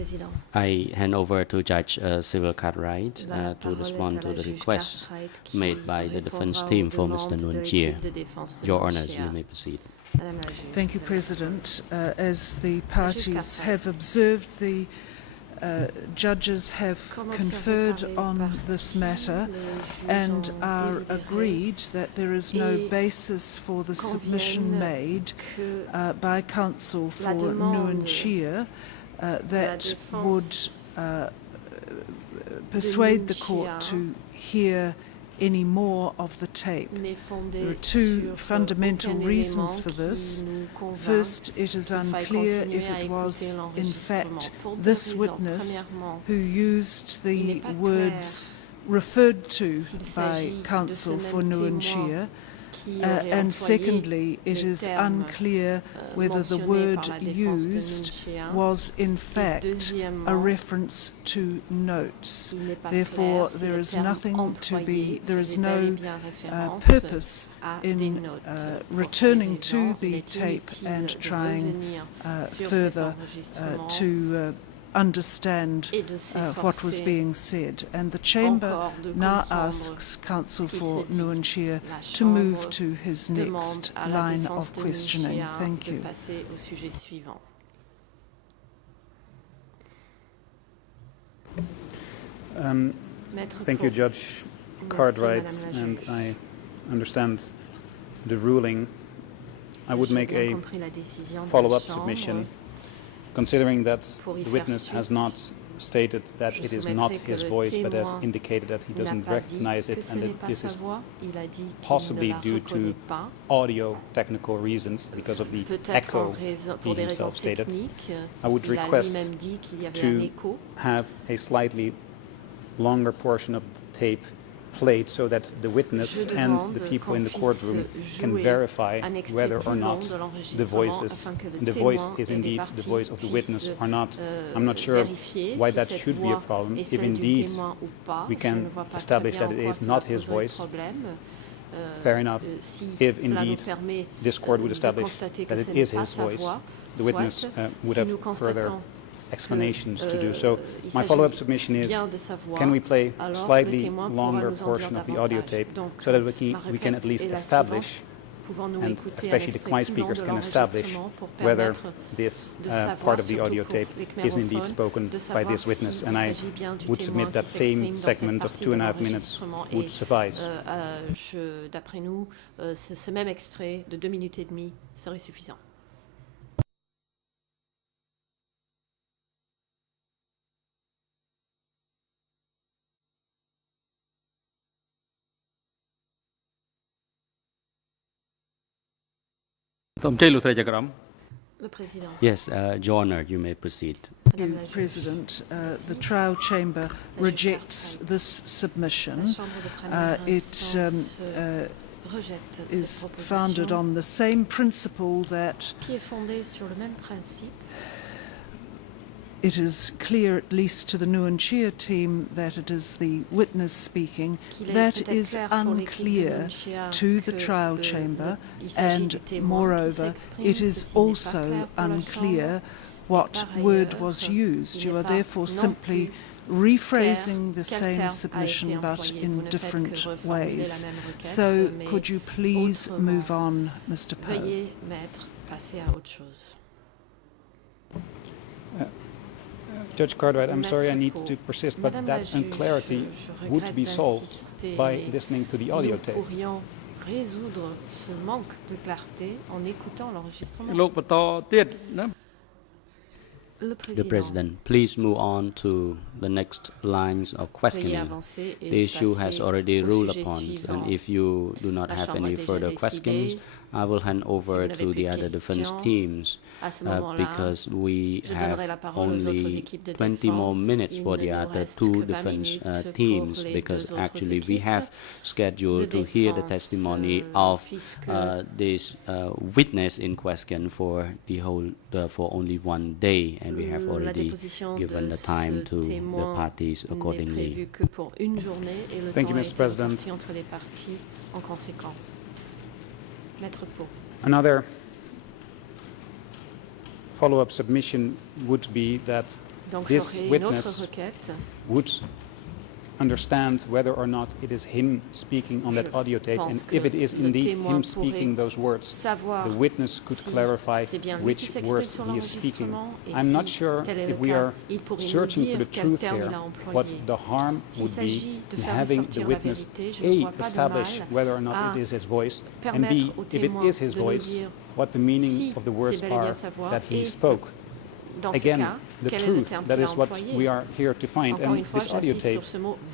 I hand over to Judge Civil Cartwright to respond to the request made by the defense team for Mr. Nguyen Chia. Your Honours, you may proceed. Thank you, President. As the parties have observed, the judges have conferred on this matter and are agreed that there is no basis for the submission made by counsel for Nguyen Chia that would persuade the court to hear any more of the tape. There are two fundamental reasons for this. First, it is unclear if it was in fact this witness who used the words referred to by counsel for Nguyen Chia. And secondly, it is unclear whether the word used was in fact a reference to notes. Therefore, there is nothing to be, there is no purpose in returning to the tape and trying further to understand what was being said. And the Chamber now asks counsel for Nguyen Chia to move to his next line of questioning. Thank you. Thank you, Judge Cartwright, and I understand the ruling. I would make a follow-up submission. Considering that the witness has not stated that it is not his voice, but has indicated that he doesn't recognize it, and that this is possibly due to audio technical reasons because of the echo he himself stated, I would request to have a slightly longer portion of the tape played so that the witness and the people in the courtroom can verify whether or not the voice is indeed the voice of the witness or not. I'm not sure why that should be a problem. If indeed we can establish that it is not his voice, fair enough. If indeed this court would establish that it is his voice, the witness would have further explanations to do. So my follow-up submission is, can we play a slightly longer portion of the audio tape so that we can at least establish, and especially the Khmer speakers can establish, whether this part of the audio tape is indeed spoken by this witness. And I would submit that same segment of 2.5 minutes would suffice. D'après nous, ce même extrait de 2 minutes et demie serait suffisant. Yes, Your Honor, you may proceed. President, the trial chamber rejects this submission. It is founded on the same principle that it is clear, at least to the Nguyen Chia team, that it is the witness speaking. That is unclear to the trial chamber, and moreover, it is also unclear what word was used. You are therefore simply rephrasing the same submission but in different ways. So could you please move on, Mr. Poe? Judge Cartwright, I'm sorry I need to persist, but that unclarity would be solved by listening to the audio tape. The President, please move on to the next lines of questioning. The issue has already ruled upon, and if you do not have any further questions, I will hand over to the other defense teams because we have only 20 more minutes for the other two defense teams, because actually we have scheduled to hear the testimony of this witness in question for the whole for only 1 day, and we have already given the time to the parties accordingly. Thank you, Mr. President. Another follow-up submission would be that this witness would understand whether or not it is him speaking on that audio tape, and if it is indeed him speaking those words, the witness could clarify which words he is speaking. I'm not sure if we are searching for the truth here, what the harm would be in having the witness A, establish whether or not it is his voice, and B, if it is his voice, what the meaning of the words are that he spoke. Again, the truth, that is what we are here to find, and this audio tape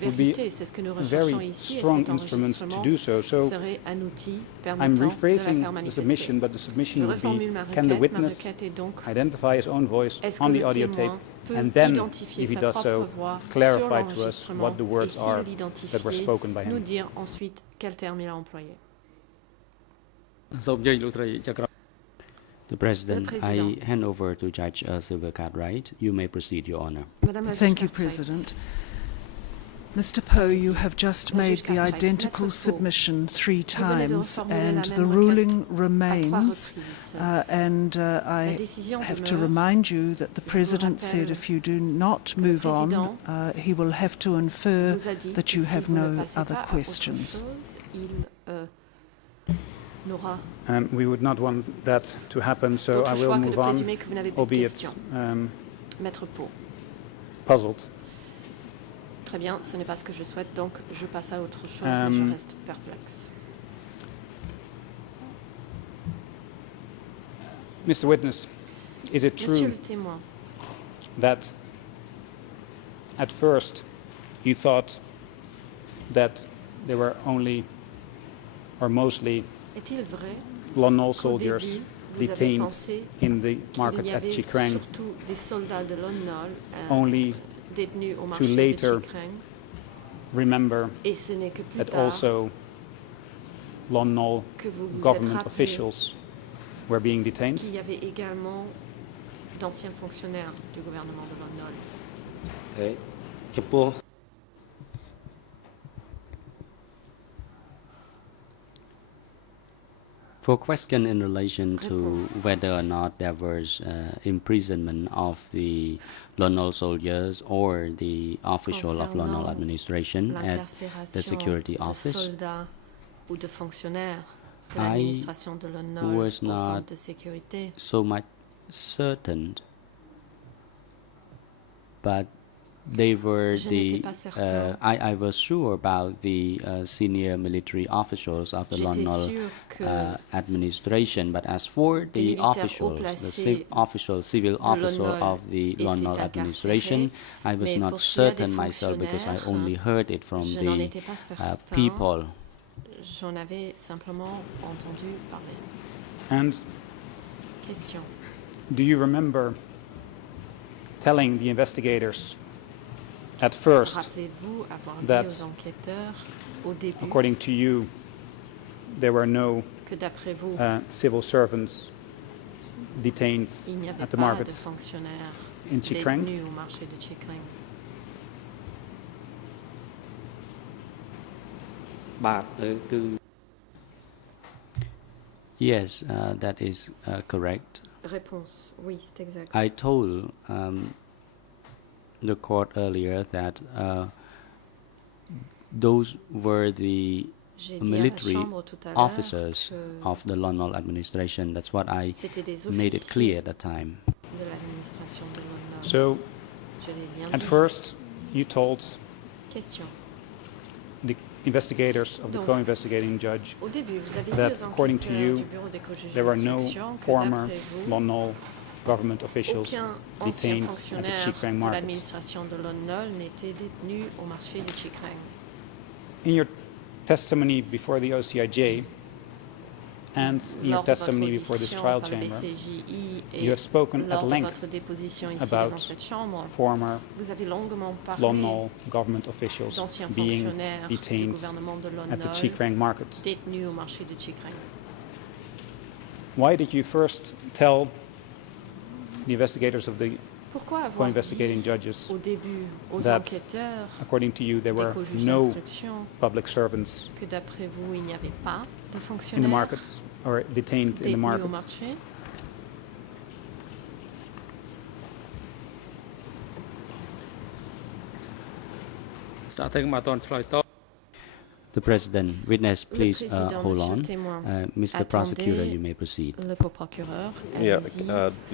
would be a very strong instrument to do so. So I'm rephrasing the submission, but the submission would be, can the witness identify his own voice on the audio tape, and then, if he does so, clarify to us what the words are that were spoken by him. The President, I hand over to Judge Silver Cartwright. You may proceed, Your Honor. Thank you, President. Mr. Poe, you have just made the identical submission 3 times, and the ruling remains. And I have to remind you that the President said if you do not move on, he will have to infer that you have no other questions. We would not want that to happen, so I will move on, albeit puzzled. Très bien, ce n'est pas ce que je souhaite, donc je passe à autre chose, mais je reste perplexe. Mr. Witness, is it true that at first you thought that there were only or mostly Lon Nol soldiers detained in the market at Chi Krang, only to later remember that also Lon Nol government officials were being detained? Il y avait également d'anciens fonctionnaires du gouvernement de Lon Nol. For a question in relation to whether or not there was imprisonment of the Lon Nol soldiers or the official of Lon Nol administration at the security office, I was not so much certain, but they were I was sure about the senior military officials of the Lon Nol administration, but as for the officials, the civil officer of the Lon Nol administration, I was not certain myself because I only heard it from the people. J'en avais simplement entendu parler. And do you remember telling the investigators at first that, according to you, there were no civil servants detained at the markets in Chi Krang? Yes, that is correct. Réponse, oui, c'est exact. I told the court earlier that those were the military officers of the Lon Nol administration. That's what I made it clear at the time. So, at first, you told the investigators of the co-investigating judge that, according to you, there were no former Lon Nol government officials detained at the Chi Krang market. In your testimony before the OCIJ and in your testimony before this trial chamber, you have spoken at length about former Lon Nol government officials being detained at the Chi Krang market. Why did you first tell the investigators of the co-investigating judges that, according to you, there were no public servants in the markets or detained in the markets? សាក់តែមកអត់ទាន់ឆ្លើយតប The President, witness, please hold on. Mr. Prosecutor, Attendez you may proceed. Le procureur.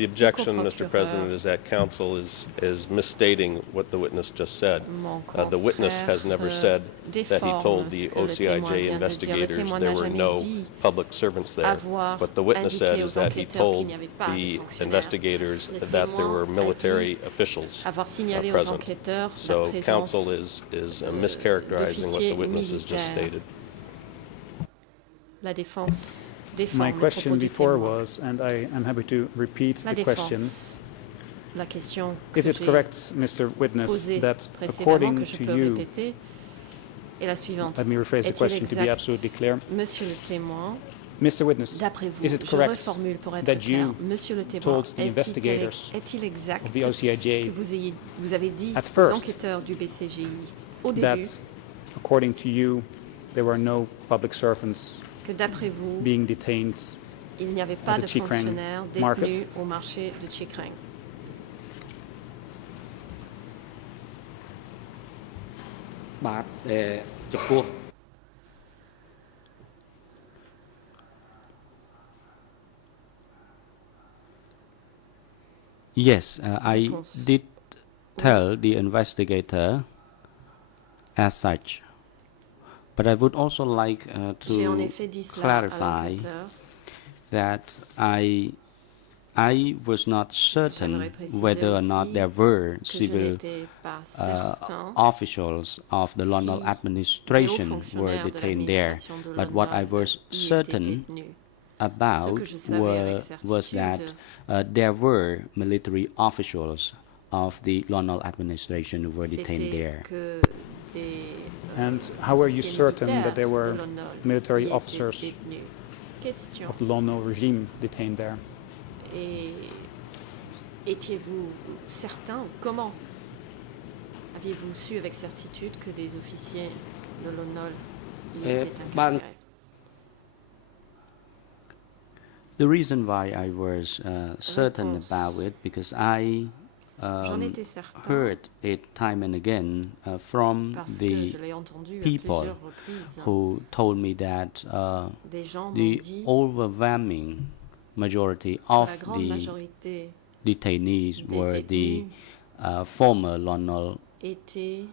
The objection, Mr. President, is that counsel is misstating what the witness just said. The witness has never said that he told the OCIJ investigators there were no public servants there. What the witness said is that he told the investigators that there were military officials present. So counsel is mischaracterizing what the witness has just stated. La défense défend My le question propos du before témoin. was, and I am happy to repeat La the question, défense, la question is que it j'ai correct, Mr. Witness, posée that précédemment, according que je to peux you, répéter, est la suivante. let me rephrase the Est-il question to be exact, absolutely clear. Monsieur le témoin, Mr. Witness, d'après vous, is it je correct reformule pour être that clair, you Monsieur le témoin, told the investigators est-il exact of the OCIJ que vous avez dit at aux first enquêteurs du BCGI au that, début according to you, there were no public servants que d'après vous, being detained il n'y avait pas at de the Chi Krang fonctionnaires market? détenus au marché de Chi Krang.បាទចំពោះ Yes, I did tell the investigator as such, but I would also like J'ai en to effet dit cela à clarify l'enquêteur. that I was not certain J'aimerais préciser whether or not aussi there were que je civil n'étais pas certain officials of the London si administration les hauts were fonctionnaires de detained there. l'administration de But what I London was y étaient certain détenus. about Ce que je savais avec was that there were military officials of the London administration who were detained C'était there. que des And how were you officiers certain that militaires there were de London military y étaient officers détenus. Question. of the Lono regime detained there? Et étiez-vous certain, comment aviez-vous su avec certitude que des officiers de l'ONOL y étaient incarcérés? The reason why I was certain Réponse. about it because I J'en étais certain heard it time and again from parce que the je l'ai entendu à people plusieurs reprises. who told me that Des gens m'ont the dit overwhelming majority que la of grande the majorité detainees des were the détenus former London étaient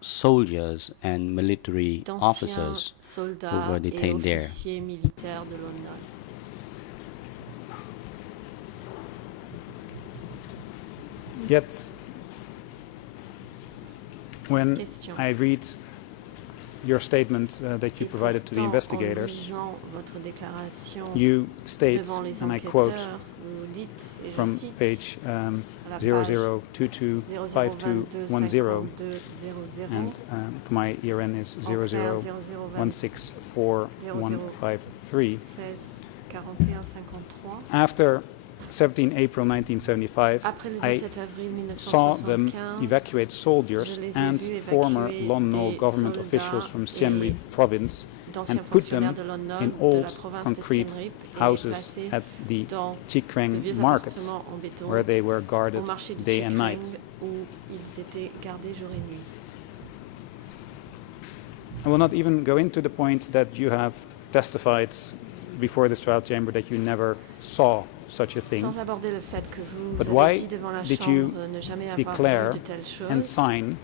soldiers and military d'anciens officers soldats who were et detained there. officiers militaires de l'ONOL. Yet, when Question. I read your statement that you provided to the Pourtant, investigators, en lisant votre déclaration you state, devant les and I quote enquêteurs, vous dites, et je from cite, page à la page 00225210, and my ERN is 00164153. 164153. After 17 April 1975, Après le I 17 avril saw them 1975, evacuate soldiers je les ai and vus former évacuer Lon Nol des government soldats officials from et Siem Reap province d'anciens and put them fonctionnaires de Lon Nol in de la old province de concrete Siem Reap et houses placés at the dans Chi de Krang vieux markets, appartements en béton where they were au guarded marché de day Chi and Krang, night. où ils étaient gardés jour et nuit. I will not even go into the point that you have testified before this trial chamber that you never saw such a thing. Sans aborder le fait que vous But avez why dit devant la did Chambre you ne jamais avoir declare vu de telles choses, and sign a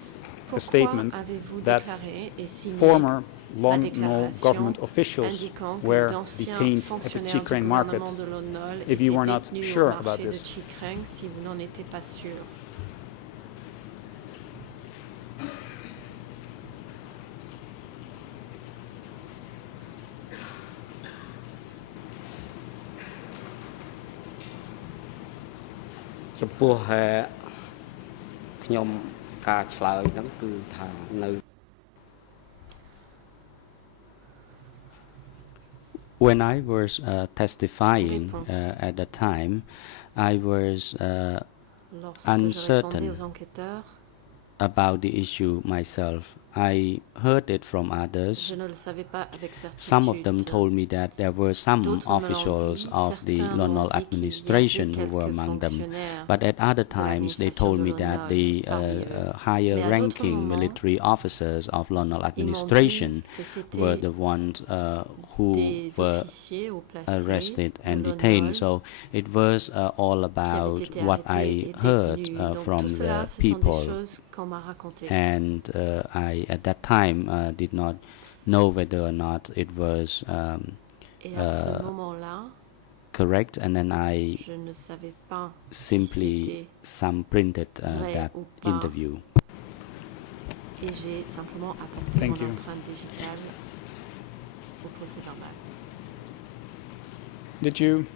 pourquoi statement avez-vous that déclaré et signé former la Lon Nol déclaration government officials indiquant que were d'anciens detained at the fonctionnaires Chi du Krang market gouvernement de Lon Nol if you étaient were not détenus sure au about marché de this? Chi Krang si vous n'en étiez pas sûr?ចំពោះខ្ញុំការឆ្លើយហ្នឹងគឺថានៅ When I was testifying at the time, I was Lorsque je répondais uncertain aux enquêteurs about the issue myself I heard it from others. Je ne le savais pas avec certitude. Some of them told me that there were some officials of the Lon Nol administration who were among them. But at other times, they told me that the higher ranking military officers of Lon Nol administration were the ones who were arrested and detained. So it was all about what I heard from the people. And I, at that time, did not know whether or not it was correct, and then I simply printed that interview. Thank you. Did you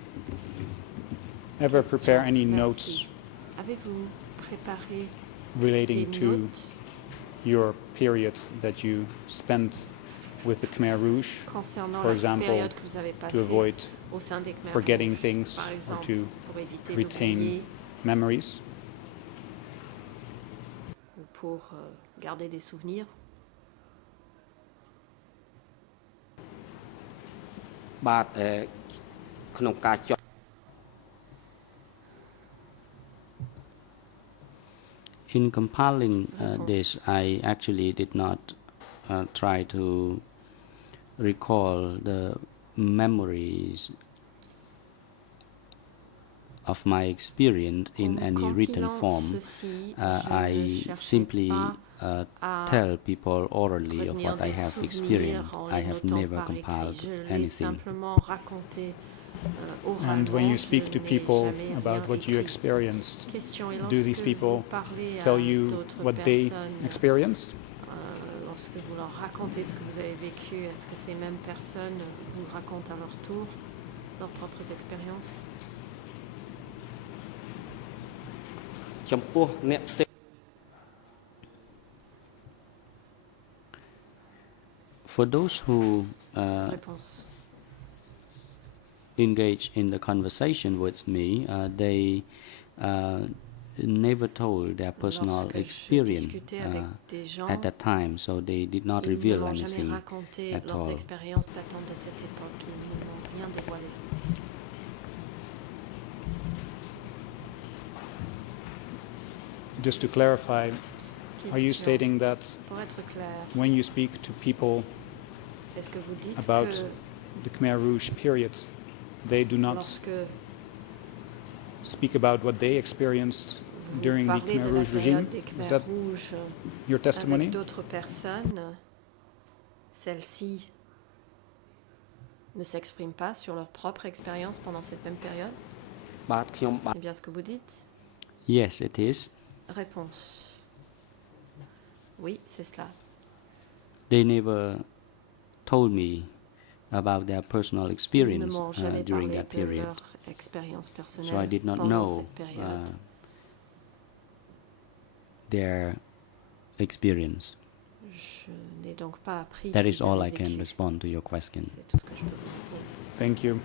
ever prepare any notes relating to your period that you spent with the Khmer Rouge, for example, to avoid forgetting things or to retain memories? Pour garder des souvenirs. បាទក្នុងការចុះ In compiling this, I actually did not try to recall the memories of my experience in any written form. I simply tell people orally of what I have experienced. I have never compiled anything. And when you speak to people about what you experienced, do these people tell you what they experienced? Lorsque vous leur racontez ce que vous avez vécu, est-ce que ces mêmes personnes vous racontent à leur tour leurs propres expériences? ចំពោះអ្នកផ្សេង For those who engage in the conversation with me, they never told their personal experience at that time, so they did not reveal anything at all. Just to clarify, are you stating that when you speak to people about the Khmer Rouge period, they do not speak about what they experienced during the Khmer Rouge regime? Is that your testimony? Avec d'autres personnes, celles-ci ne s'expriment pas sur leur propre expérience pendant cette même période? C'est bien ce que vous dites? Yes, it is. Réponse. Oui, c'est cela. They never told me about their personal experience during that period. So I did not know their experience. That is all I can respond to your question. Thank you.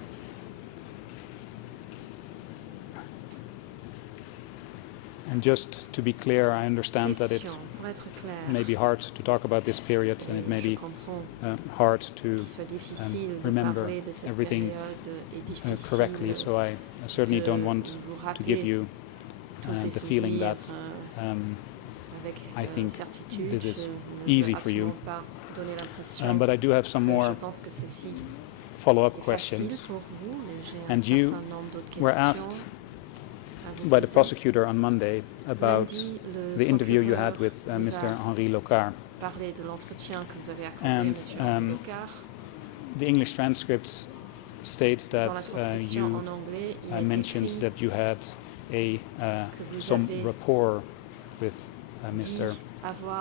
And just to be clear, I understand that it may be hard to talk about this period, and it may be hard to remember everything correctly, so I certainly don't want to give you the feeling that I think this is easy for you. But I do have some more follow-up questions. And you were asked by the prosecutor on Monday about the interview you had with Mr. Henri Locard. And the English transcript states that you mentioned that you had some rapport with Mr.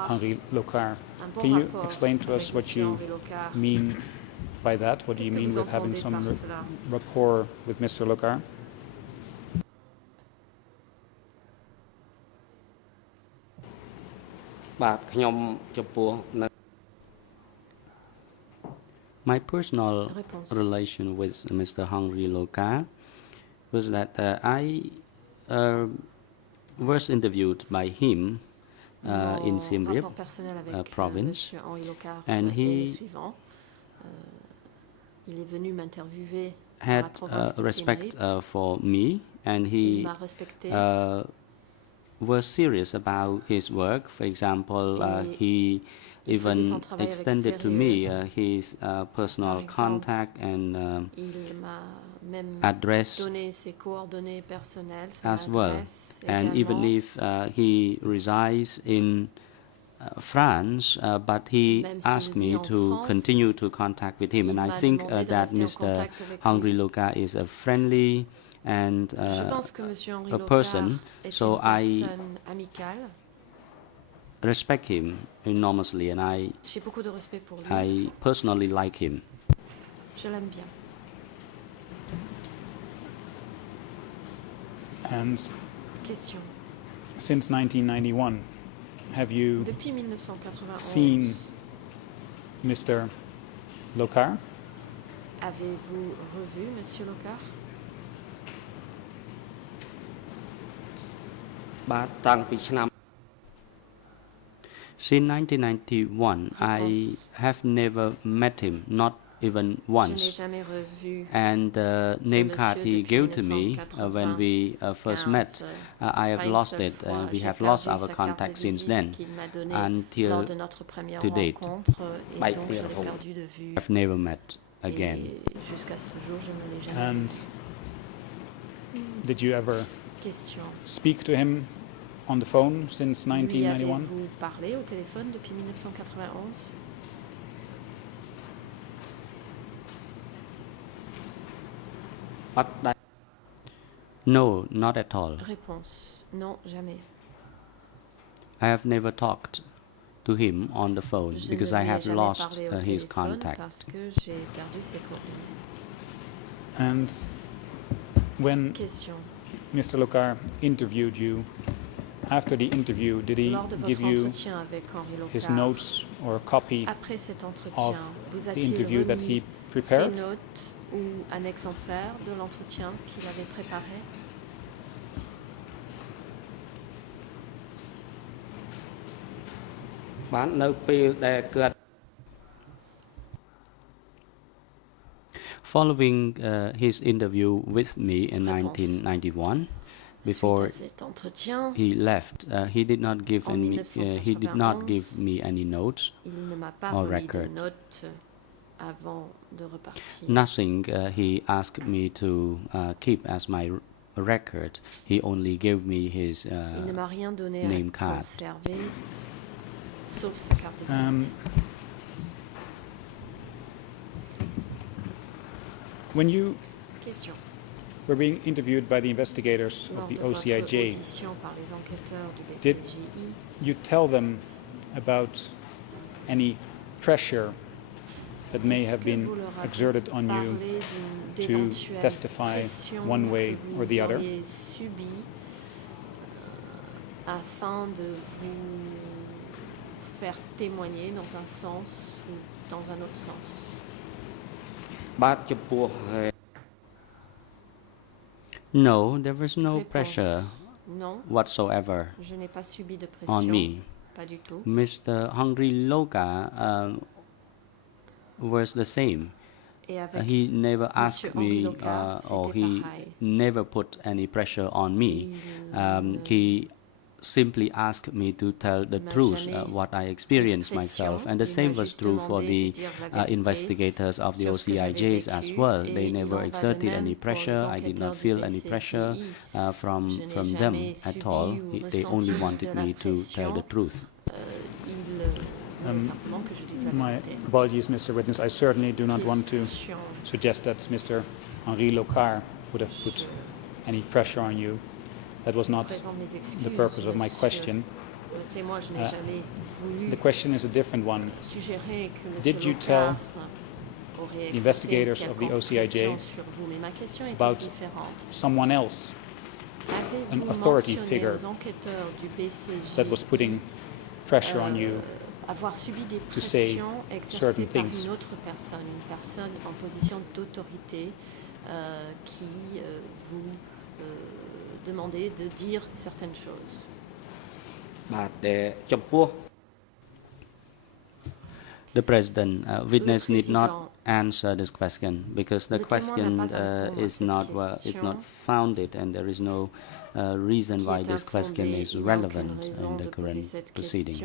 Henri Locard. Can you explain to us what you mean by that? What do you mean with having some rapport with Mr. Locard? My personal relation with Mr. Henri Locard was that I was interviewed by him in Siem Reap province, and he had respect for me, and he was serious about his work. For example, he even extended to me his personal contact and address as well. And even if he resides in France, but he asked me to continue to contact with him. And I think that Mr. Henri Loka is a friendly and a person, so I respect him enormously, and I personally like him. Je l'aime bien. And Question. since 1991, have you Depuis 1991, seen Mr. Locar? Avez-vous revu Monsieur Locar? បាទតាំងពីឆ្នាំ Since 1991, I have never met him, not even Je once. n'ai jamais revu And the name card he monsieur gave depuis to me when we first met, I have Pas une lost seule it. fois. We J'ai have perdu lost sa our carte contact de since visite then qu'il m'a donnée until lors de notre première to date. rencontre, et Bye, donc je clear l'ai home. perdu de vue. I've never met again. Et jusqu'à ce jour, je ne l'ai jamais And vu. did you ever Question. speak to him on the phone since Lui 1991? avez-vous parlé au téléphone depuis 1991? No, not at all. Réponse. Non, jamais. I have never talked to him on the phone Je because ne I lui ai have jamais lost parlé au his téléphone contact. parce que j'ai perdu ses coordonnées. And when Question. Mr. Locar interviewed you, after the interview, did he Lors de give votre you entretien avec Henri his Locar, notes or a copy après cet of entretien, vous the a-t-il interview that he remis prepared? ses notes ou un exemplaire de l'entretien qu'il avait préparé?បាននៅពេលដែលគាត់ Following his interview with me in 1991, before Suite à cet entretien, he left, he did not give En any. He did not 1991, give me any notes. il ne m'a pas or remis record. de notes avant de repartir. Nothing he asked me to keep as my record. He only gave me his Il ne m'a rien donné name à card. conserver, sauf sa carte de visite. When you Question. were being interviewed by the investigators of Lors the de votre OCIJ, audition par les enquêteurs du did BCJI, you tell them about any pressure that may est-ce have que been vous leur avez exerted on you parlé d'une- to d'éventuelles testify pressions one way que or the vous other? auriez subies, afin de vous faire témoigner dans un sens ou dans un autre sens? បាទចំពោះ No, there was no Réponse. pressure Non, whatsoever je n'ai pas subi de on pression. me. Pas du tout. Mr. Henri Loka was the same. Et avec He never Monsieur asked Henri me Loka, or c'était he pareil. never put any pressure on me. He simply asked me to tell the m'a truth, jamais what I experienced mis myself. pression. And the Il same m'a was juste true for demandé the de dire la vérité investigators of the sur ce que j'avais OCIJs as vécu, well. et They il never en va de exerted même any pour les pressure. I did not enquêteurs feel du any BCJI. pressure Je n'ai from them jamais at all. subi ou They only ressenti wanted de la me to tell the pression. truth. Il voulait simplement que je dise la My vérité. apologies, Mr. Witness. I certainly do not want to Question. suggest that Mr. Henri Locar would have put any pressure on you. That was not Présente mes excuses, the purpose of my monsieur question. le témoin. Je n'ai jamais voulu The question is a different one. suggérer que monsieur Did you Locar tell aurait the investigators exercé of the quelconque OCIJ pression sur vous, mais ma question était about différente. someone else Avez-vous an authority mentionné figure aux enquêteurs du BCJ that was putting pressure on you? avoir subi des to say pressions exercées certain par things? une autre personne, une personne en position d'autorité qui vous demandait de dire certaines choses? បាទដែលចំពោះ The President, witness need not answer this question because the question is not founded and there is no reason why this question is relevant in the current proceedings.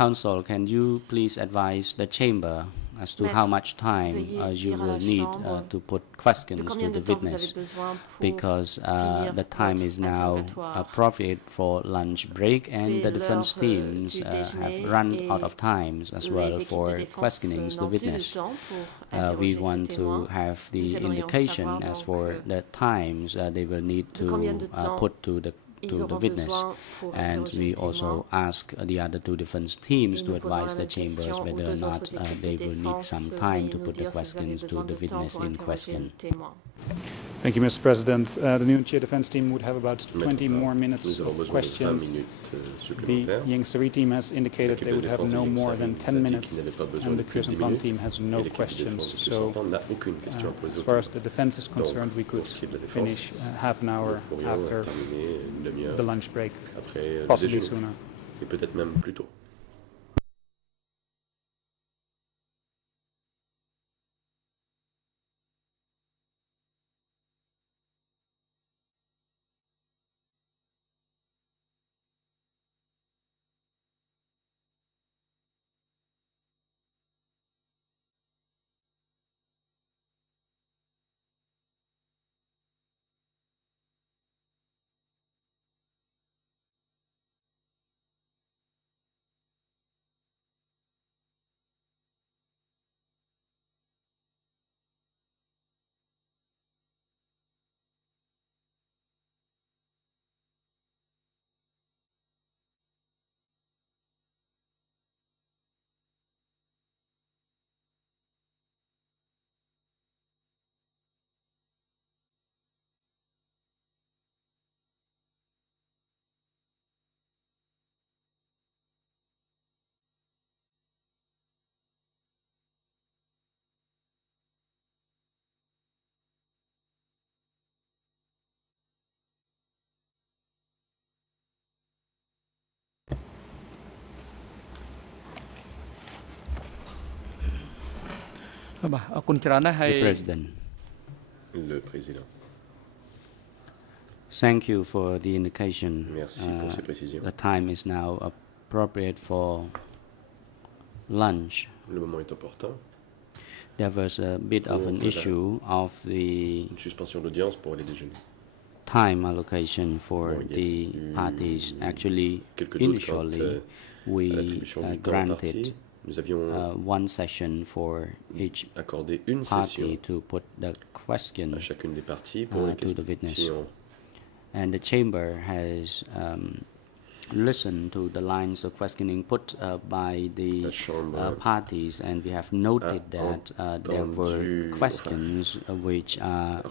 Counsel, can you please advise the chamber as to how much time you will need to put questions to the witness, because the time is now appropriate for lunch break and the defense teams have run out of time as well for questioning the witness. We want to have the indication as for the times they will need to put to the witness, and we also ask the other two defense teams to advise the chambers whether or not they will need some time to put the questions to the witness in question. Thank you, Mr. President. The Nuncia defense team would have about 20 more minutes of questions. The Yang Sari team has indicated they would have no more than 10 minutes, and the Kursanpan team has no questions. So, as far as the defense is concerned, we could finish half an hour after the lunch break, possibly sooner. The President. Le Président. Thank you for the indication. Merci pour ces précisions. The time is now appropriate for lunch. Le moment est opportun. There was a bit of an issue of the Une suspension d'audience pour les déjeuners. Time allocation for the parties. Actually, initially, we granted one session for each party to put the question to the witness. And the chamber has listened to the lines of questioning put by the parties, and we have noted that there were questions which are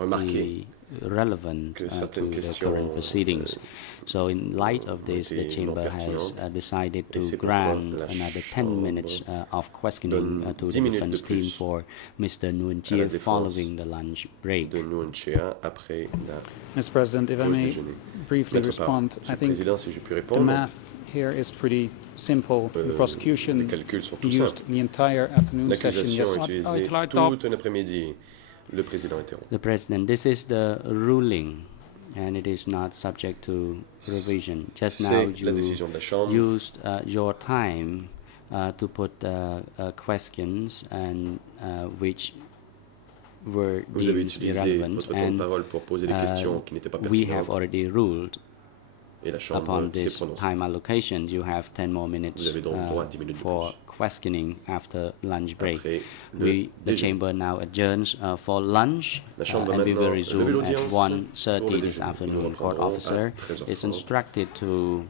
relevant to the current proceedings. So in light of this, the chamber has decided to grant another 10 minutes of questioning to the defense team for Mr. Nuon Chea following the lunch break. Mr. President, if I may briefly respond, I think the math here is pretty simple. The prosecution used the entire afternoon session yesterday. The President, this is the ruling, and it is not subject to revision. Just now you used your time to put questions and which were deemed irrelevant, and we have already ruled upon this time allocation. You have 10 more minutes for questioning after lunch break. The chamber now adjourns for lunch, and we will resume at 1:30 this afternoon. Court officer is instructed to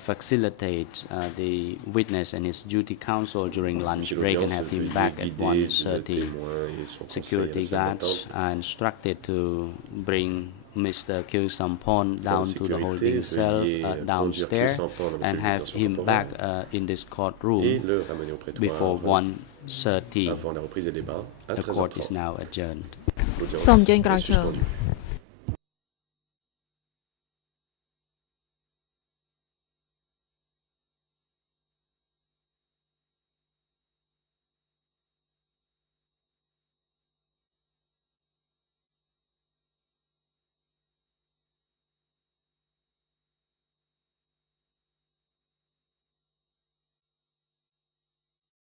facilitate the witness and his duty counsel during lunch break and have him back at 1:30. Security guards are instructed to bring Mr. Khieu Samphan down to the holding cell downstairs and have him back in this courtroom before 1:30. The court is now adjourned. សូមអញ្ជើញក្រោយឈរ